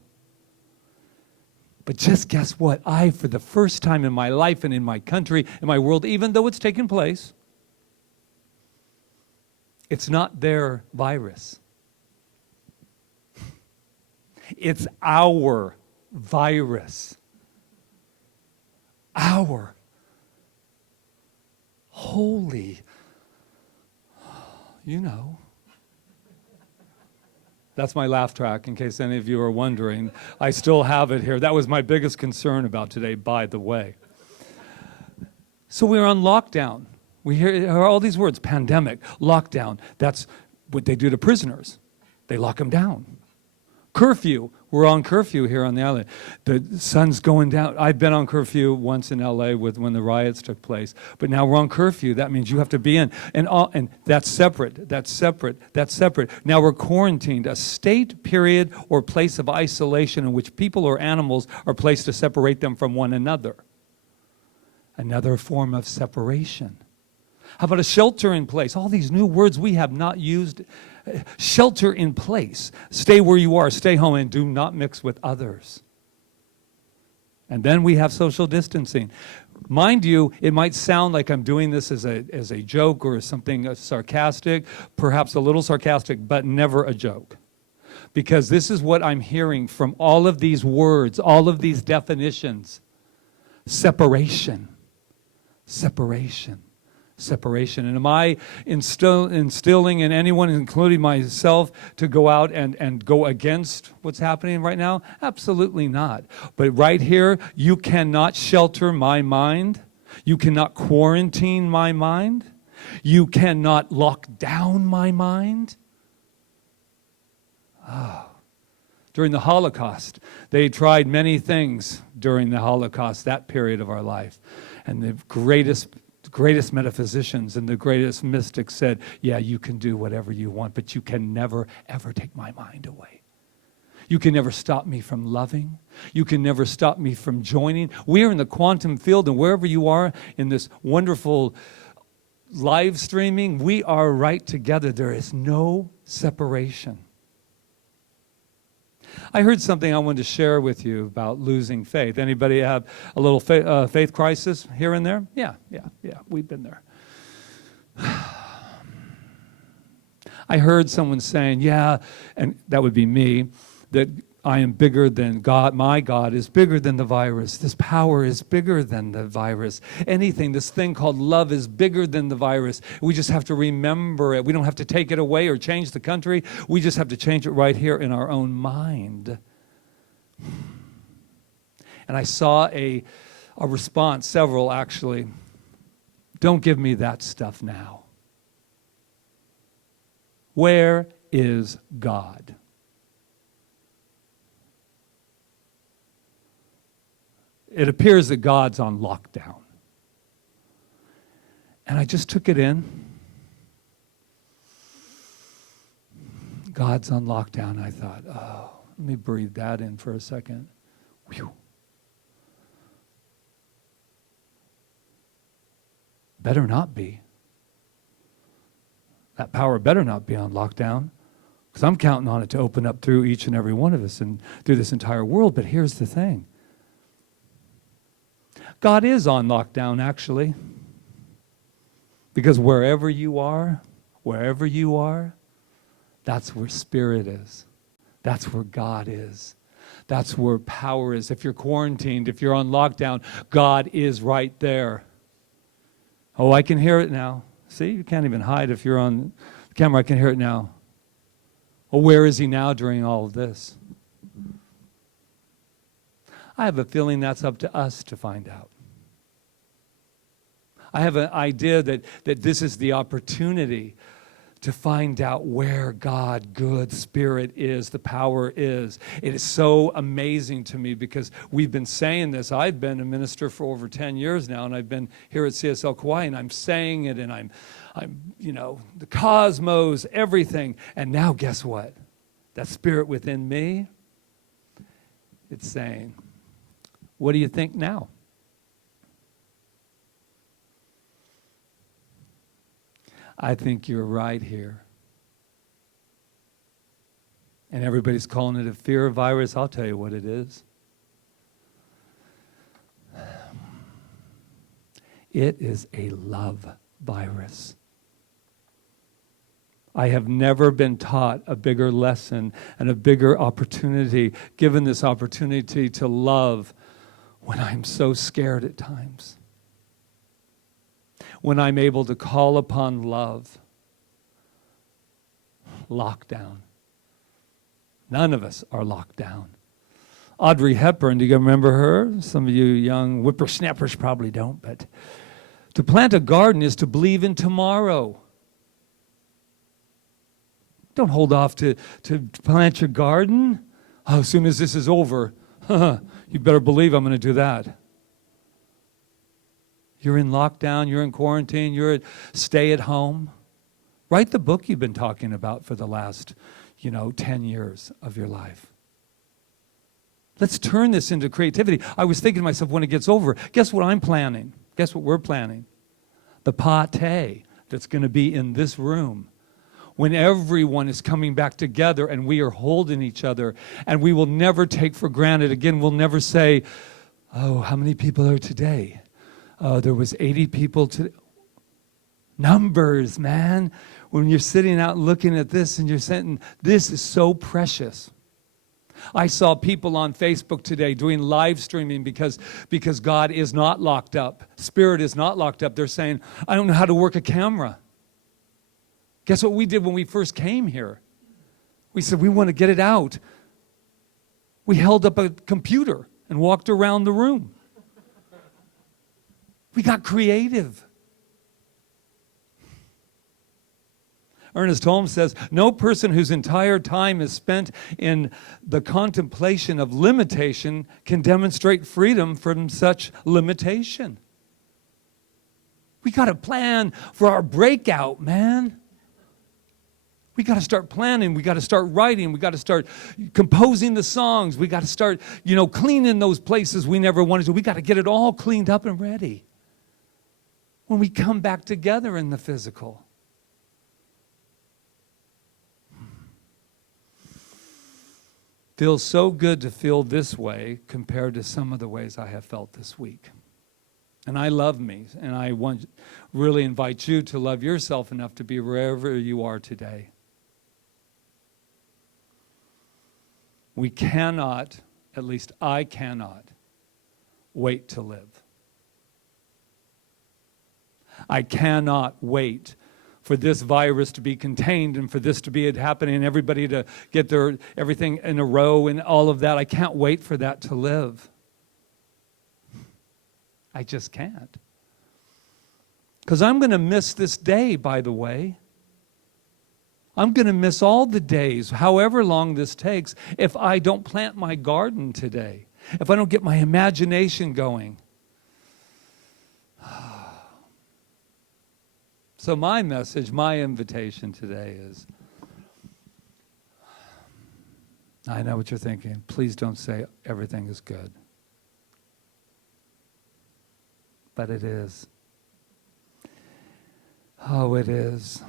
But just guess what? I, for the first time in my life and in my country, in my world, even though it's taken place, it's not their virus. It's our virus. Our. Holy. You know. That's my laugh track, in case any of you are wondering. I still have it here. That was my biggest concern about today, by the way. So we're on lockdown. We hear all these words, pandemic, lockdown. That's what they do to prisoners. They lock them down. Curfew. We're on curfew here on the island. The sun's going down. I've been on curfew once in LA when the riots took place. But now we're on curfew. That means you have to be in. And that's separate. That's separate. That's separate. Now we're quarantined. A state, period, or place of isolation in which people or animals are placed to separate them from one another. Another form of separation. How about a shelter in place? All these new words we have not used. Shelter in place. Stay where you are, stay home, and do not mix with others. And then we have social distancing. Mind you, it might sound like I'm doing this as a joke or as something sarcastic, perhaps a little sarcastic, but never a joke. Because this is what I'm hearing from all of these words, all of these definitions. Separation. Separation. Separation. And am I instilling in anyone, including myself, to go out and go against what's happening right now? Absolutely not. But right here, you cannot shelter my mind. You cannot quarantine my mind. You cannot lock down my mind. During the Holocaust, they tried many things during the Holocaust, that period of our life. And the greatest metaphysicians and the greatest mystics said, yeah, you can do whatever you want, but you can never, ever take my mind away. You can never stop me from loving. You can never stop me from joining. We're in the quantum field, and wherever you are in this wonderful live streaming, we are right together. There is no separation. I heard something I wanted to share with you about losing faith. Anybody have a little faith crisis here and there? Yeah, we've been there. I heard someone saying, yeah, and that would be me, that I am bigger than God. My God is bigger than the virus. This power is bigger than the virus. Anything, this thing called love is bigger than the virus. We just have to remember it. We don't have to take it away or change the country. We just have to change it right here in our own mind. And I saw a response, several actually. Don't give me that stuff now. Where is God? It appears that God's on lockdown. And I just took it in. God's on lockdown. I thought, oh, let me breathe that in for a second. Whew. Better not be. That power better not be on lockdown, because I'm counting on it to open up through each and every one of us and through this entire world. But here's the thing. God is on lockdown, actually. Because wherever you are, that's where spirit is. That's where God is. That's where power is. If you're quarantined, if you're on lockdown, God is right there. Oh, I can hear it now. See, you can't even hide if you're on the camera. I can hear it now. Well, where is he now during all of this? I have a feeling that's up to us to find out. I have an idea that this is the opportunity to find out where God, good spirit is, the power is. It is so amazing to me because we've been saying this. I've been a minister for over 10 years now, and I've been here at CSL Kauai, and I'm saying it, and I'm the cosmos, everything. And now guess what? That spirit within me, it's saying, what do you think now? I think you're right here. And everybody's calling it a fear virus. I'll tell you what it is. It is a love virus. I have never been taught a bigger lesson and a bigger opportunity, given this opportunity to love when I'm so scared at times. When I'm able to call upon love. Lockdown. None of us are locked down. Audrey Hepburn, do you remember her? Some of you young whippersnappers probably don't, but to plant a garden is to believe in tomorrow. Don't hold off to plant your garden. Oh, as soon as this is over, you better believe I'm going to do that. You're in lockdown, you're in quarantine, you're at stay at home. Write the book you've been talking about for the last, 10 years of your life. Let's turn this into creativity. I was thinking to myself, when it gets over, guess what I'm planning? Guess what we're planning? The pate that's going to be in this room. When everyone is coming back together and we are holding each other, and we will never take for granted. Again, we'll never say, oh, how many people are today? There was 80 people today. Numbers, man. When you're sitting out looking at this and you're saying, this is so precious. I saw people on Facebook today doing live streaming because God is not locked up. Spirit is not locked up. They're saying, I don't know how to work a camera. Guess what we did when we first came here? We said, we want to get it out. We held up a computer and walked around the room. We got creative. Ernest Holmes says, no person whose entire time is spent in the contemplation of limitation can demonstrate freedom from such limitation. We got to plan for our breakout, man. We got to start planning. We got to start writing. We got to start composing the songs. We got to start, cleaning those places we never wanted to. We got to get it all cleaned up and ready when we come back together in the physical. Feels so good to feel this way compared to some of the ways I have felt this week. And I love me, and I really invite you to love yourself enough to be wherever you are today. We cannot, at least I cannot, wait to live. I cannot wait for this virus to be contained and for this to be happening and everybody to get their everything in a row and all of that. I can't wait for that to live. I just can't. Because I'm going to miss this day, by the way. I'm going to miss all the days, however long this takes, if I don't plant my garden today, if I don't get my imagination going. So my message, my invitation today is, I know what you're thinking. Please don't say everything is good. But it is. Oh, it is.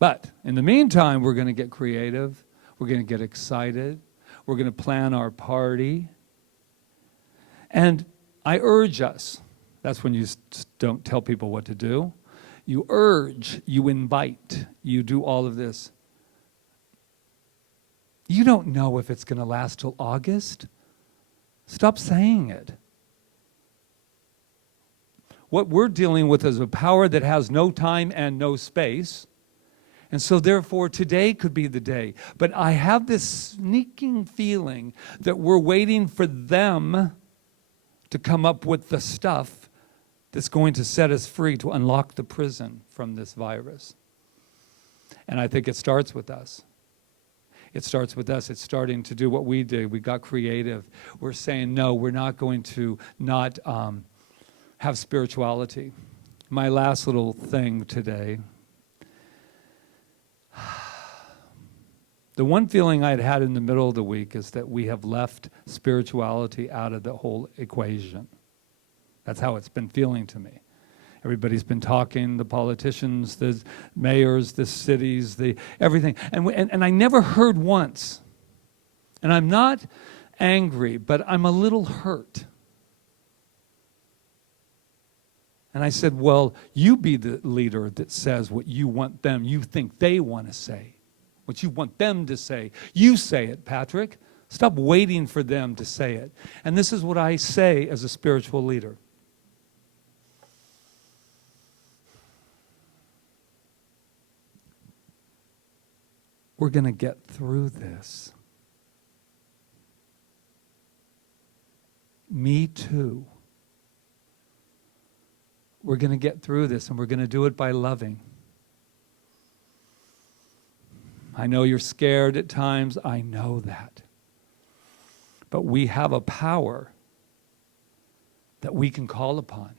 But in the meantime, we're going to get creative. We're going to get excited. We're going to plan our party. And I urge us, that's when you don't tell people what to do. You urge, you invite, you do all of this. You don't know if it's going to last till August. Stop saying it. What we're dealing with is a power that has no time and no space. And so therefore today could be the day. But I have this sneaking feeling that we're waiting for them to come up with the stuff that's going to set us free, to unlock the prison from this virus. And I think it starts with us. It starts with us. It's starting to do what we did. We got creative. We're saying, no, we're not going to not have spirituality. My last little thing today. The one feeling I'd had in the middle of the week is that we have left spirituality out of the whole equation. That's how it's been feeling to me. Everybody's been talking, the politicians, the mayors, the cities, the everything. And I never heard once, and I'm not angry, but I'm a little hurt. And I said, well, you be the leader that says what you want them, you think they want to say. What you want them to say. You say it, Patrick. Stop waiting for them to say it. And this is what I say as a spiritual leader. We're going to get through this. Me too. We're going to get through this, and we're going to do it by loving. I know you're scared at times. I know that. But we have a power that we can call upon.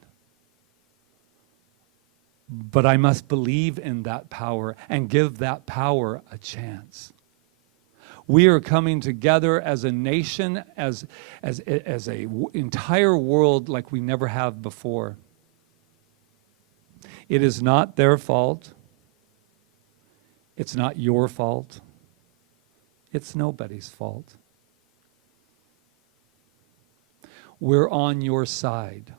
But I must believe in that power and give that power a chance. We are coming together as a nation, as a entire world like we never have before. It is not their fault. It's not your fault. It's nobody's fault. We're on your side.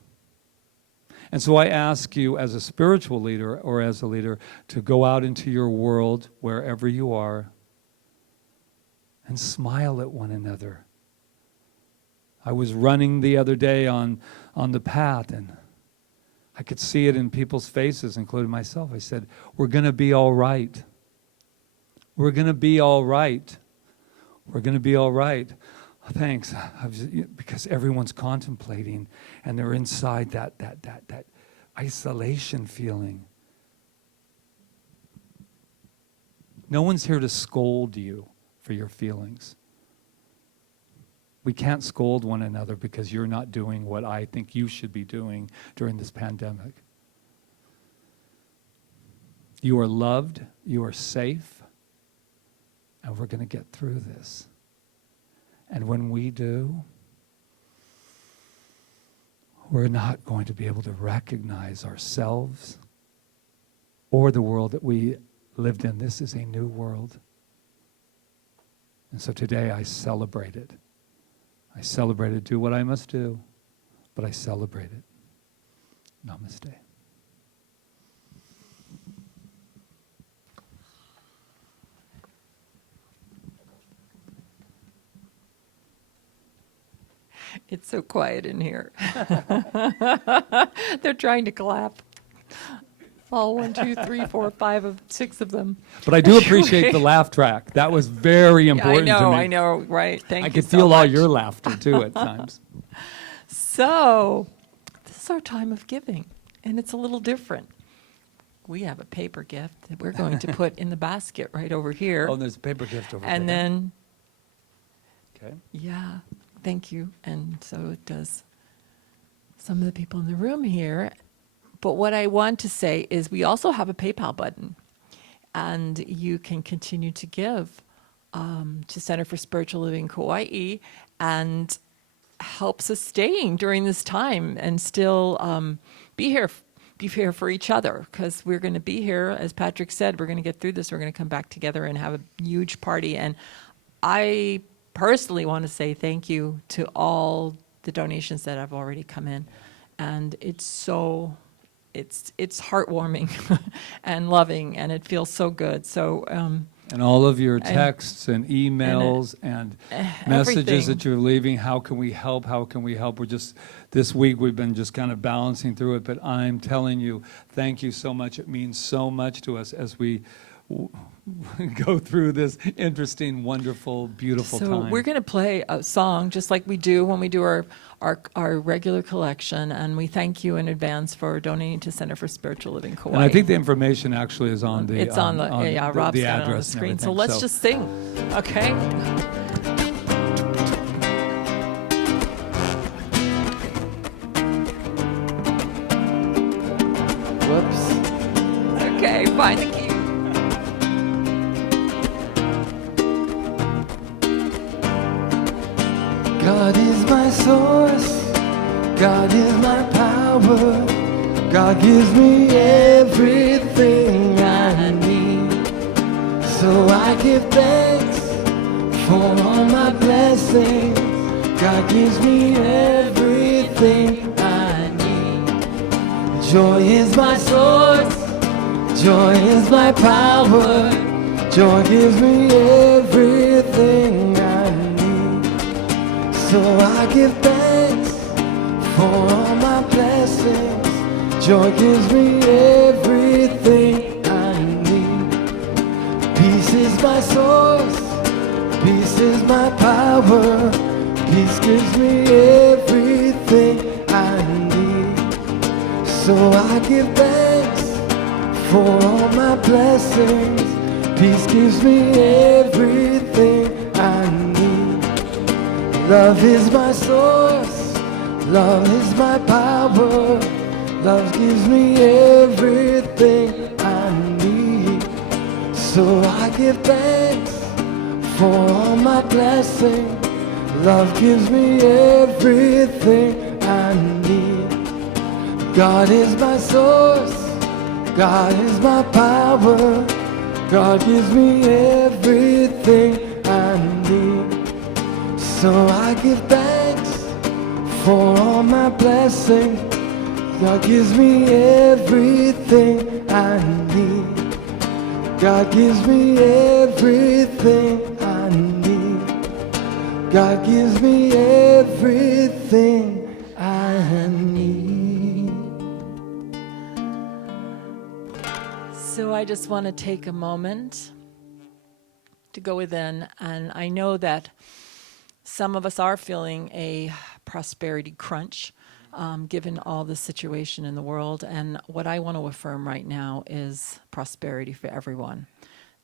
And so I ask you as a spiritual leader or as a leader to go out into your world, wherever you are, and smile at one another. I was running the other day on the path, and I could see it in people's faces, including myself. I said, we're going to be all right. We're going to be all right. We're going to be all right. Thanks. Because everyone's contemplating and they're inside that isolation feeling. No one's here to scold you for your feelings. We can't scold one another because you're not doing what I think you should be doing during this pandemic. You are loved, you are safe, and we're going to get through this. And when we do, we're not going to be able to recognize ourselves or the world that we lived in. This is a new world. And so today I celebrate it. I celebrate it, do what I must do, but I celebrate it. Namaste. It's so quiet in here. They're trying to clap. All 1, 2, 3, 4, 5 of 6 of them. But I do appreciate the laugh track. That was very important to me. I know, right? Thank I you could so feel all much. your laughter too at times. So, this is our time of giving, and it's a little different. We have a paper gift that we're going to put in the basket right over here. Oh, and there's a paper gift over there. And then, Okay. yeah, thank you. And so it does some of the people in the room here. But what I want to say is we also have a PayPal button, and you can continue to give to Center for Spiritual Living Kauai and help sustain during this time and still be here for each other, because we're going to be here. As Patrick said, we're going to get through this. We're going to come back together and have a huge party. And I personally want to say thank you to all the donations that have already come in. And it's so, it's heartwarming and loving, and it feels so good. So, And all of your texts and emails and messages everything. that you're leaving, how can we help? How can we help? We're just, this week we've been just kind of balancing through it, but I'm telling you, thank you so much. It means so much to us as we go through this interesting, wonderful, beautiful So time. we're going to play a song just like we do when we do our regular collection, and we thank you in advance for donating to Center for Spiritual Living Kauai. And I think the information actually is on the it's on the Rob's the got it address on the and screen. So everything. let's just sing, okay? Whoops. Okay, find the key. God is my source, God is my power, God gives me everything I need. So I give thanks for all my blessings, God gives me everything I need. Joy is my source, joy is my power, joy gives me everything I need. So I give thanks for all my blessings, joy gives me everything I need. Peace is my source, peace is my power, peace gives me everything I need. So I give thanks for all my blessings, peace gives me everything I need. Love is my source, love is my power, love gives me everything I need. So I give thanks for all my blessings, love gives me everything I need. God is my source, God is my power, God gives me everything I need. So I give thanks for all my blessings, God gives me everything I need. God gives me everything I need. God gives me everything I need. So I just want to take a moment to go within, and I know that some of us are feeling a prosperity crunch, given all the situation in the world. And what I want to affirm right now is prosperity for everyone.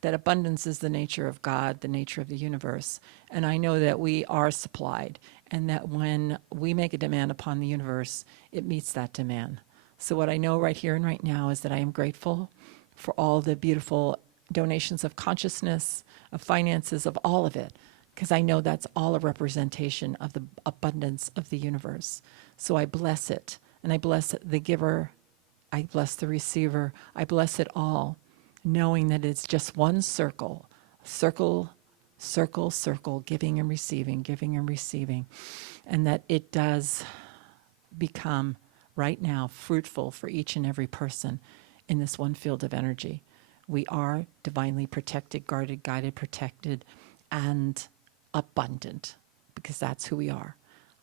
That abundance is the nature of God, the nature of the universe. And I know that we are supplied, and that when we make a demand upon the universe, it meets that demand. So what I know right here and right now is that I am grateful for all the beautiful donations of consciousness, of finances, of all of it, because I know that's all a representation of the abundance of the universe. So I bless it, and I bless the giver, I bless the receiver, I bless it all, knowing that it's just one circle, circle, circle, circle, giving and receiving, and that it does become right now fruitful for each and every person in this one field of energy. We are divinely protected, guarded, guided, protected, and abundant, because that's who we are.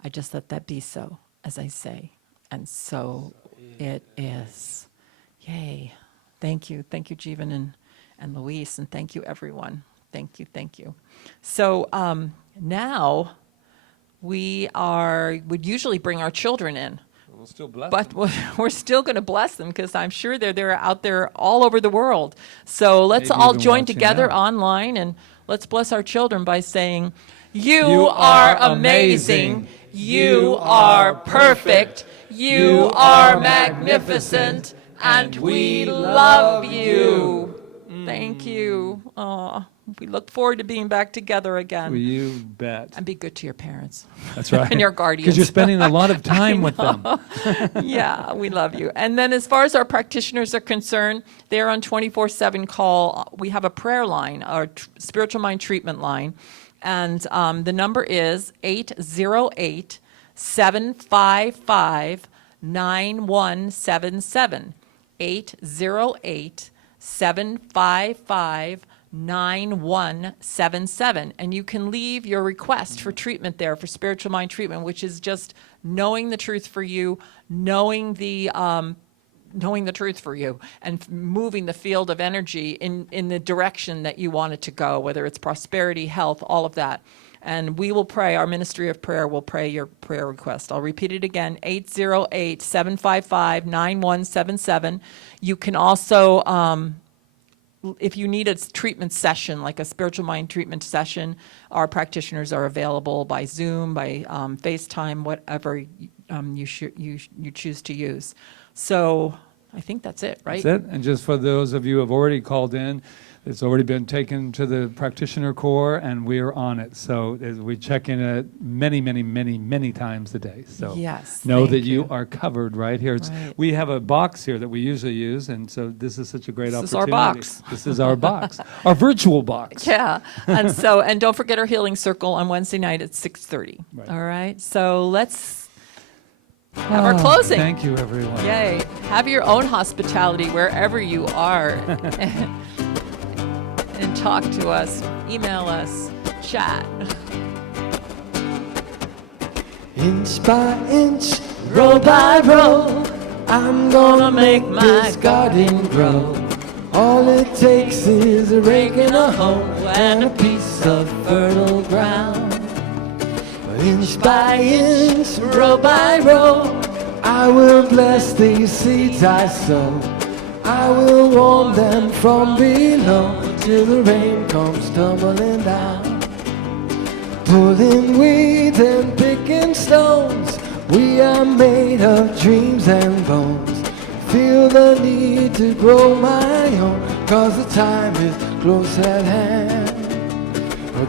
I just let that be so, as I say. And so it is. Yay. Thank you. Thank you, Jeevan and Luis, and thank you, everyone. Thank you, thank you. So now would usually bring our children in. We'll still bless But them. we're still going to bless them because I'm sure they're out there all over the world. So let's Maybe all even join watching together now. online and let's bless our children by saying, You You are are amazing. amazing. You are perfect. You are magnificent. And we love you. Thank you. Aw, we look forward to being back together again. You bet. And be good to your parents. That's right. And your guardians. Because you're spending a lot of time with them. Yeah, we love you. And then as far as our practitioners are concerned, they're on 24/7 call. We have a prayer line, our spiritual mind treatment line. And the number is 808-755-9177. 808-755-9177. And you can leave your request for treatment there, for spiritual mind treatment, which is just knowing the truth for you, knowing the truth for you, and moving the field of energy in the direction that you want it to go, whether it's prosperity, health, all of that. And we will pray, our ministry of prayer will pray your prayer request. I'll repeat it again, 808-755-9177. You can also, if you need a treatment session, like a spiritual mind treatment session, our practitioners are available by Zoom, by FaceTime, whatever you choose to use. So I think that's it, right? That's it. And just for those of you who have already called in, it's already been taken to the practitioner core, and we are on it. So we check in many, many, many, many times a day. So Yes, know thank that you you. are covered right here. Right. We have a box here that we usually use, and so this is such a great This is our opportunity. box. This is our box, our virtual box. Yeah, and don't forget our healing circle on Wednesday night at 6:30. Right. All right, so let's have our closing. Thank you, everyone. Yay! Have your own hospitality wherever you are, and talk to us, email us, chat. Inch by inch, row by row, I'm gonna make this garden grow. All it takes is a rake and a hoe and a piece of fertile ground. Inch by inch, row by row, I will bless these seeds I sow. I will warm them from below till the rain comes tumbling down. Pulling weeds and picking stones, we are made of dreams and bones. Feel the need to grow my own, 'cause the time is close at hand.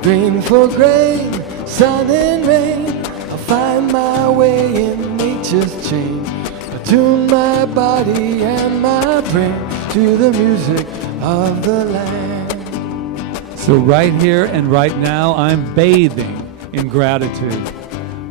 Grain for grain, sun and rain, I'll find my way in nature's chain. Tune my body and my brain to the music of the land. So right here and right now, I'm bathing in gratitude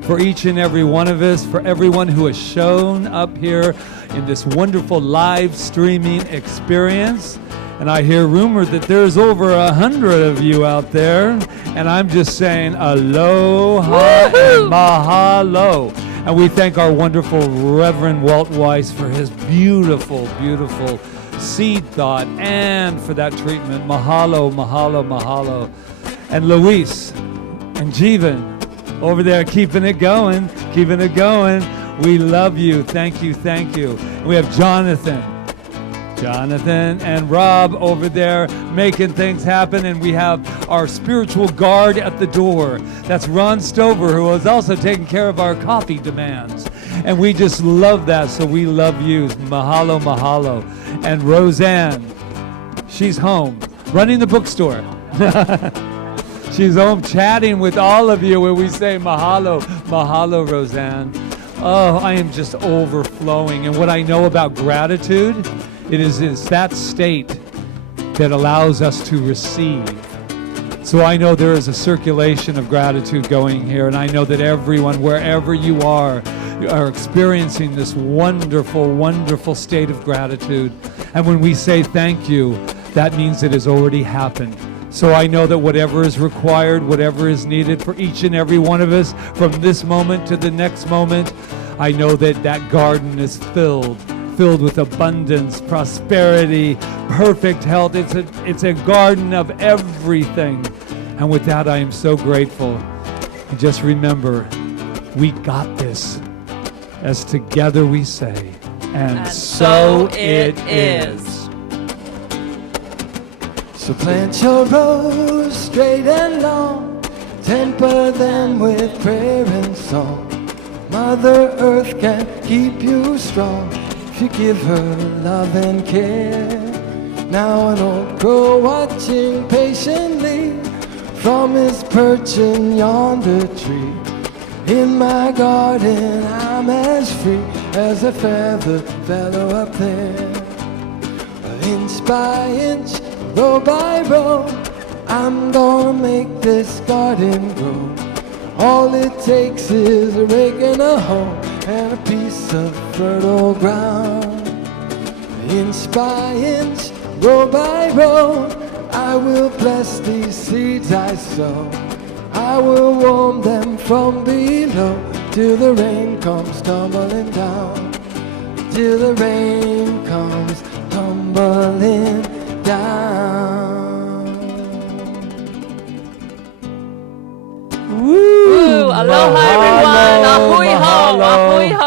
for each and every one of us, for everyone who has shown up here in this wonderful live streaming experience. And I hear rumor that there's over 100 of you out there, and I'm just saying aloha and mahalo. And we thank our wonderful Reverend Walt Weiss for his beautiful, beautiful seed thought and for that treatment. Mahalo, mahalo, mahalo. And Luis and Jeevan over there keeping it going, keeping it going. We love you. Thank you, thank you. And we have Jonathan and Rob over there making things happen, and we have our spiritual guard at the door. That's Ron Stover, who is also taking care of our coffee demands. And we just love that, so we love you. Mahalo, mahalo. And Roseanne, she's home, running the bookstore. She's home chatting with all of you when we say mahalo, mahalo, Roseanne. Oh, I am just overflowing. And what I know about gratitude, it's that state that allows us to receive. So I know there is a circulation of gratitude going here, and I know that everyone, wherever you are experiencing this wonderful, wonderful state of gratitude. And when we say thank you, that means it has already happened. So I know that whatever is required, whatever is needed for each and every one of us from this moment to the next moment, I know that that garden is filled with abundance, prosperity, perfect health. It's a garden of everything. And with that, I am so grateful. And just remember, we got this. As together we say, and so it is. So plant your rose straight and long, temper them with prayer and song. Mother Earth can keep you strong if you give her love and care. Now an old crow watching patiently from his perch in yonder tree. In my garden I'm as free as a feathered fellow up there. Inch by inch, row by row, I'm gonna make this garden grow. All it takes is a rake and a hoe and a piece of fertile ground. Inch by inch, row by row, I will bless these seeds I sow. I will warm them from below till the rain comes tumbling down. Till the rain comes tumbling down. Woo! Aloha everyone! Ahui ho! Ahui ho!